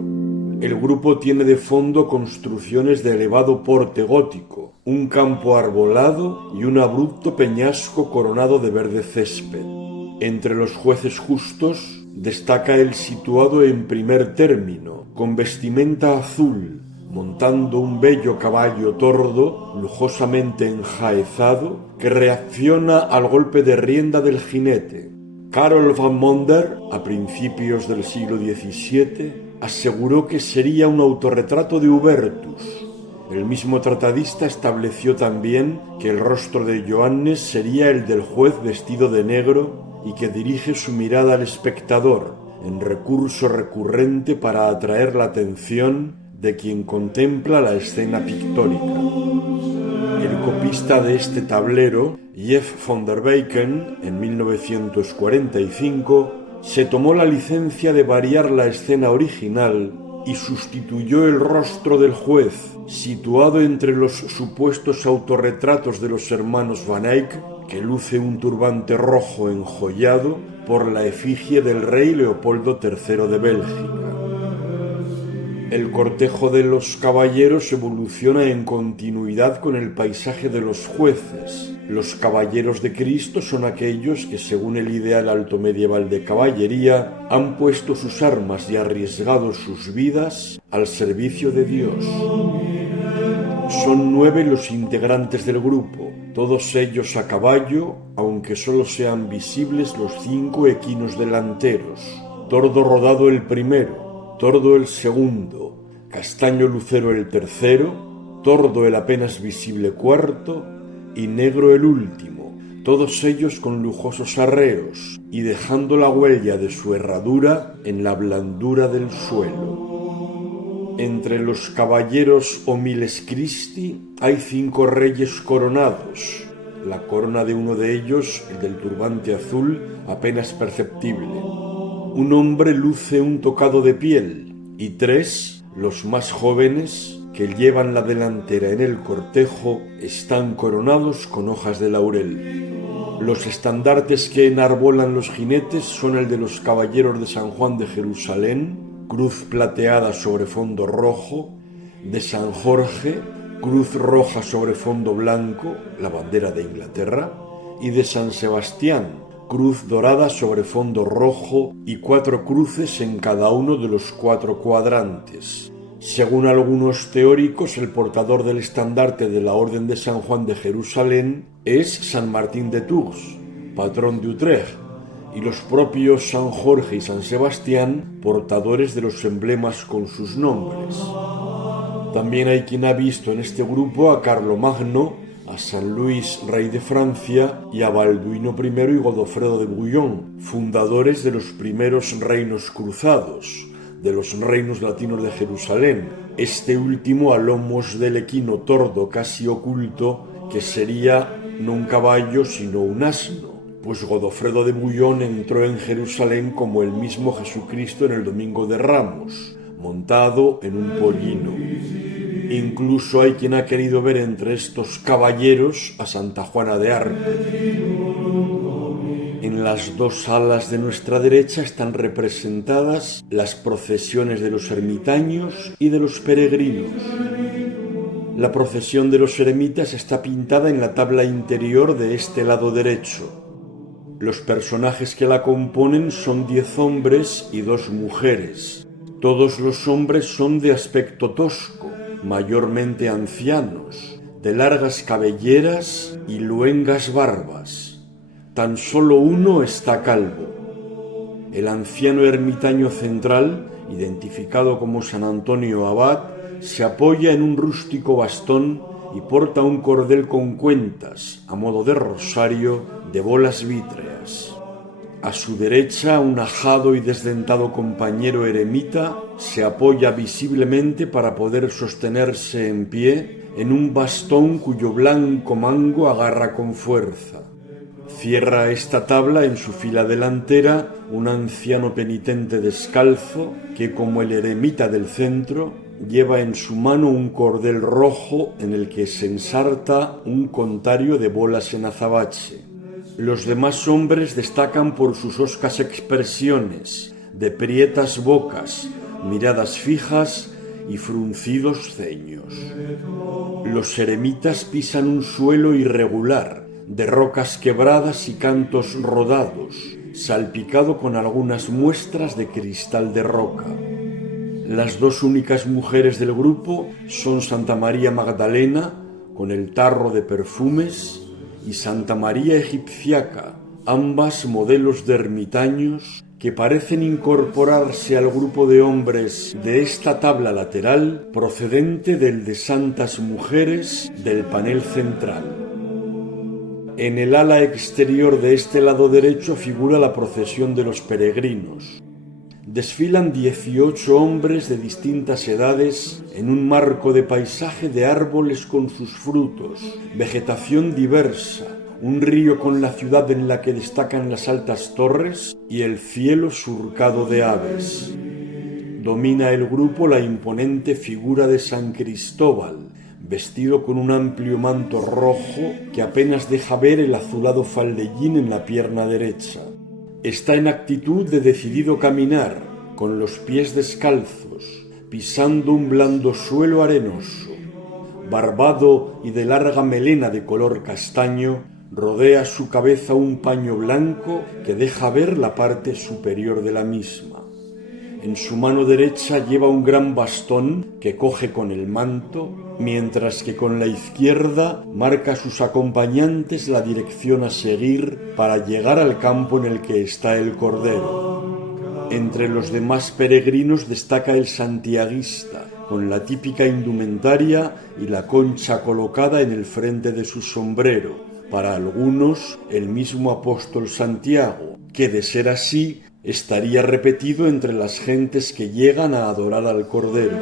El grupo tiene de fondo construcciones de elevado porte gótico, un campo arbolado y un abrupto peñasco coronado de verde césped. Entre los jueces justos destaca el situado en primer término, con vestimenta azul, montando un bello caballo tordo, lujosamente enjaezado, que reacciona al golpe de rienda del jinete. Karel van Mander, a principios del siglo XVII, aseguró que sería un autorretrato de Hubertus. El mismo tratadista estableció también que el rostro de Johannes sería el del juez vestido de negro y que dirige su mirada al espectador, en recurso recurrente para atraer la atención de quien contempla la escena pictórica. El copista de este tablero, Jeff von der Beiken, en 1945, se tomó la licencia de variar la escena original y sustituyó el rostro del juez, situado entre los supuestos autorretratos de los hermanos Van Eyck, que luce un turbante rojo enjollado por la efigie del rey Leopoldo III de Bélgica. El cortejo de los caballeros evoluciona en continuidad con el paisaje de los jueces. Los caballeros de Cristo son aquellos que, según el ideal altomedieval de caballería, han puesto sus armas y arriesgado sus vidas al servicio de Dios. Son 9 los integrantes del grupo, todos ellos a caballo, aunque solo sean visibles los 5 equinos delanteros. Tordo rodado el primero, tordo el segundo, castaño lucero el tercero, tordo el apenas visible cuarto y negro el último, todos ellos con lujosos arreos y dejando la huella de su herradura en la blandura del suelo. Entre los caballeros Homiles Christi hay 5 reyes coronados, la corona de uno de ellos, el del turbante azul, apenas perceptible. Un hombre luce un tocado de piel y 3, los más jóvenes, que llevan la delantera en el cortejo, están coronados con hojas de laurel. Los estandartes que enarbolan los jinetes son el de los caballeros de San Juan de Jerusalén, cruz plateada sobre fondo rojo, de San Jorge, cruz roja sobre fondo blanco, la bandera de Inglaterra, y de San Sebastián, cruz dorada sobre fondo rojo y 4 cruces en cada uno de los 4 cuadrantes. Según algunos teóricos, el portador del estandarte de la Orden de San Juan de Jerusalén es San Martín de Tours, patrón de Utrecht, y los propios San Jorge y San Sebastián, portadores de los emblemas con sus nombres. También hay quien ha visto en este grupo a Carlomagno, a San Luis, rey de Francia, y a Balduino I y Godofredo de Bouillon, fundadores de los primeros reinos cruzados, de los reinos latinos de Jerusalén, este último a lomos del equino tordo casi oculto, que sería no un caballo sino un asno, pues Godofredo de Bouillon entró en Jerusalén como el mismo Jesucristo en el Domingo de Ramos, montado en un pollino. Incluso hay quien ha querido ver entre estos caballeros a Santa Juana de Arco. En las dos alas de nuestra derecha están representadas las procesiones de los ermitaños y de los peregrinos. La procesión de los eremitas está pintada en la tabla interior de este lado derecho. Los personajes que la componen son 10 hombres y 2 mujeres. Todos los hombres son de aspecto tosco, mayormente ancianos, de largas cabelleras y luengas barbas. Tan solo uno está calvo. El anciano ermitaño central, identificado como San Antonio Abad, se apoya en un rústico bastón y porta un cordel con cuentas, a modo de rosario, de bolas vítreas. A su derecha, un ajado y desdentado compañero eremita se apoya visiblemente para poder sostenerse en pie en un bastón cuyo blanco mango agarra con fuerza. Cierra esta tabla en su fila delantera un anciano penitente descalzo que, como el eremita del centro, lleva en su mano un cordel rojo en el que se ensarta un contario de bolas en azabache. Los demás hombres destacan por sus hoscas expresiones, de prietas bocas, miradas fijas y fruncidos ceños. Los eremitas pisan un suelo irregular, de rocas quebradas y cantos rodados, salpicado con algunas muestras de cristal de roca. Las 2 únicas mujeres del grupo son Santa María Magdalena, con el tarro de perfumes, y Santa María Egipciaca, ambas modelos de ermitaños que parecen incorporarse al grupo de hombres de esta tabla lateral procedente del de Santas Mujeres del panel central. En el ala exterior de este lado derecho figura la procesión de los peregrinos. Desfilan 18 hombres de distintas edades en un marco de paisaje de árboles con sus frutos, vegetación diversa, un río con la ciudad en la que destacan las altas torres y el cielo surcado de aves. Domina el grupo la imponente figura de San Cristóbal, vestido con un amplio manto rojo que apenas deja ver el azulado faldellín en la pierna derecha. Está en actitud de decidido caminar, con los pies descalzos, pisando un blando suelo arenoso. Barbado y de larga melena de color castaño, rodea su cabeza un paño blanco que deja ver la parte superior de la misma. En su mano derecha lleva un gran bastón que coge con el manto, mientras que con la izquierda marca a sus acompañantes la dirección a seguir para llegar al campo en el que está el cordero. Entre los demás peregrinos destaca el santiaguista, con la típica indumentaria y la concha colocada en el frente de su sombrero, para algunos el mismo apóstol Santiago, que de ser así estaría repetido entre las gentes que llegan a adorar al Cordero.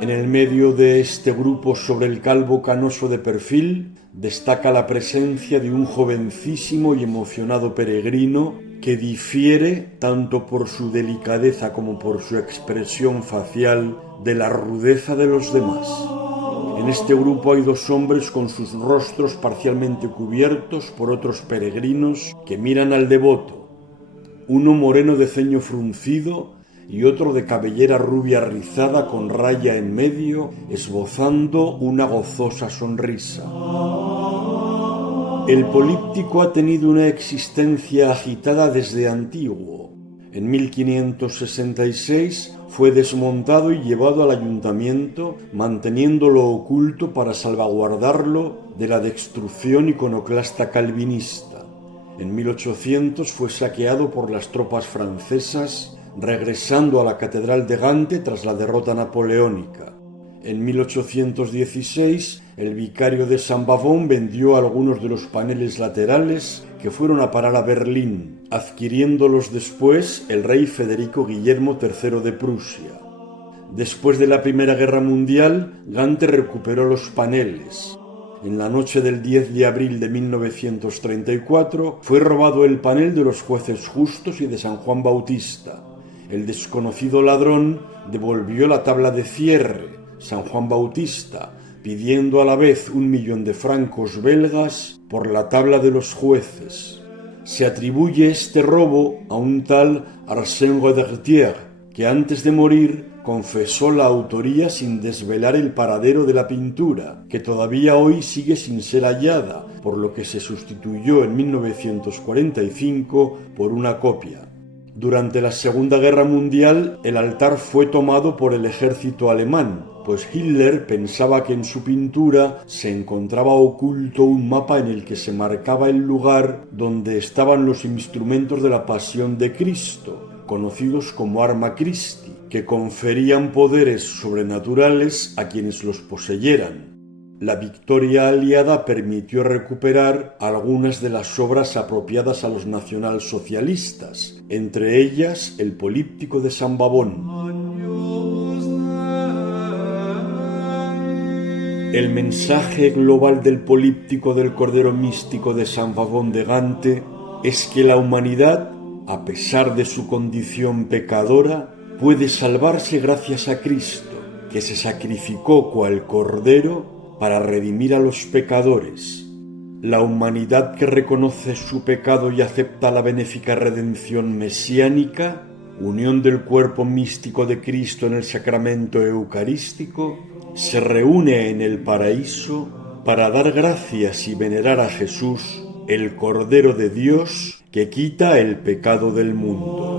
En el medio de este grupo, sobre el calvo canoso de perfil, destaca la presencia de un jovencísimo y emocionado peregrino que difiere, tanto por su delicadeza como por su expresión facial, de la rudeza de los demás. En este grupo hay 2 hombres con sus rostros parcialmente cubiertos por otros peregrinos que miran al devoto, uno moreno de ceño fruncido y otro de cabellera rubia rizada con raya en medio, esbozando una gozosa sonrisa. El políptico ha tenido una existencia agitada desde antiguo. En 1566 fue desmontado y llevado al ayuntamiento, manteniéndolo oculto para salvaguardarlo de la destrucción iconoclasta calvinista. En 1800 fue saqueado por las tropas francesas, regresando a la catedral de Gante tras la derrota napoleónica. En 1816, el vicario de Saint-Bavon vendió algunos de los paneles laterales que fueron a parar a Berlín, adquiriéndolos después el rey Federico Guillermo III de Prusia. Después de la Primera Guerra Mundial, Gante recuperó los paneles. En la noche del 10 de abril de 1934 fue robado el panel de los jueces justos y de San Juan Bautista. El desconocido ladrón devolvió la tabla de cierre, San Juan Bautista, pidiendo a la vez 1.000.000 de francos belgas por la tabla de los jueces. Se atribuye este robo a un tal Arsène Roedertier, que antes de morir confesó la autoría sin desvelar el paradero de la pintura, que todavía hoy sigue sin ser hallada, por lo que se sustituyó en 1945 por una copia. Durante la Segunda Guerra Mundial, el altar fue tomado por el ejército alemán, pues Hitler pensaba que en su pintura se encontraba oculto un mapa en el que se marcaba el lugar donde estaban los instrumentos de la Pasión de Cristo, conocidos como Arma Christi, que conferían poderes sobrenaturales a quienes los poseyeran. La victoria aliada permitió recuperar algunas de las obras apropiadas a los nacionalsocialistas, entre ellas el Políptico de Saint-Bavon. El mensaje global del Políptico del Cordero Místico de Saint-Bavon de Gante es que la humanidad, a pesar de su condición pecadora, puede salvarse gracias a Cristo, que se sacrificó cual cordero para redimir a los pecadores. La humanidad que reconoce su pecado y acepta la benéfica redención mesiánica, unión del cuerpo místico de Cristo en el sacramento eucarístico, se reúne en el paraíso para dar gracias y venerar a Jesús, el Cordero de Dios que quita el pecado del mundo.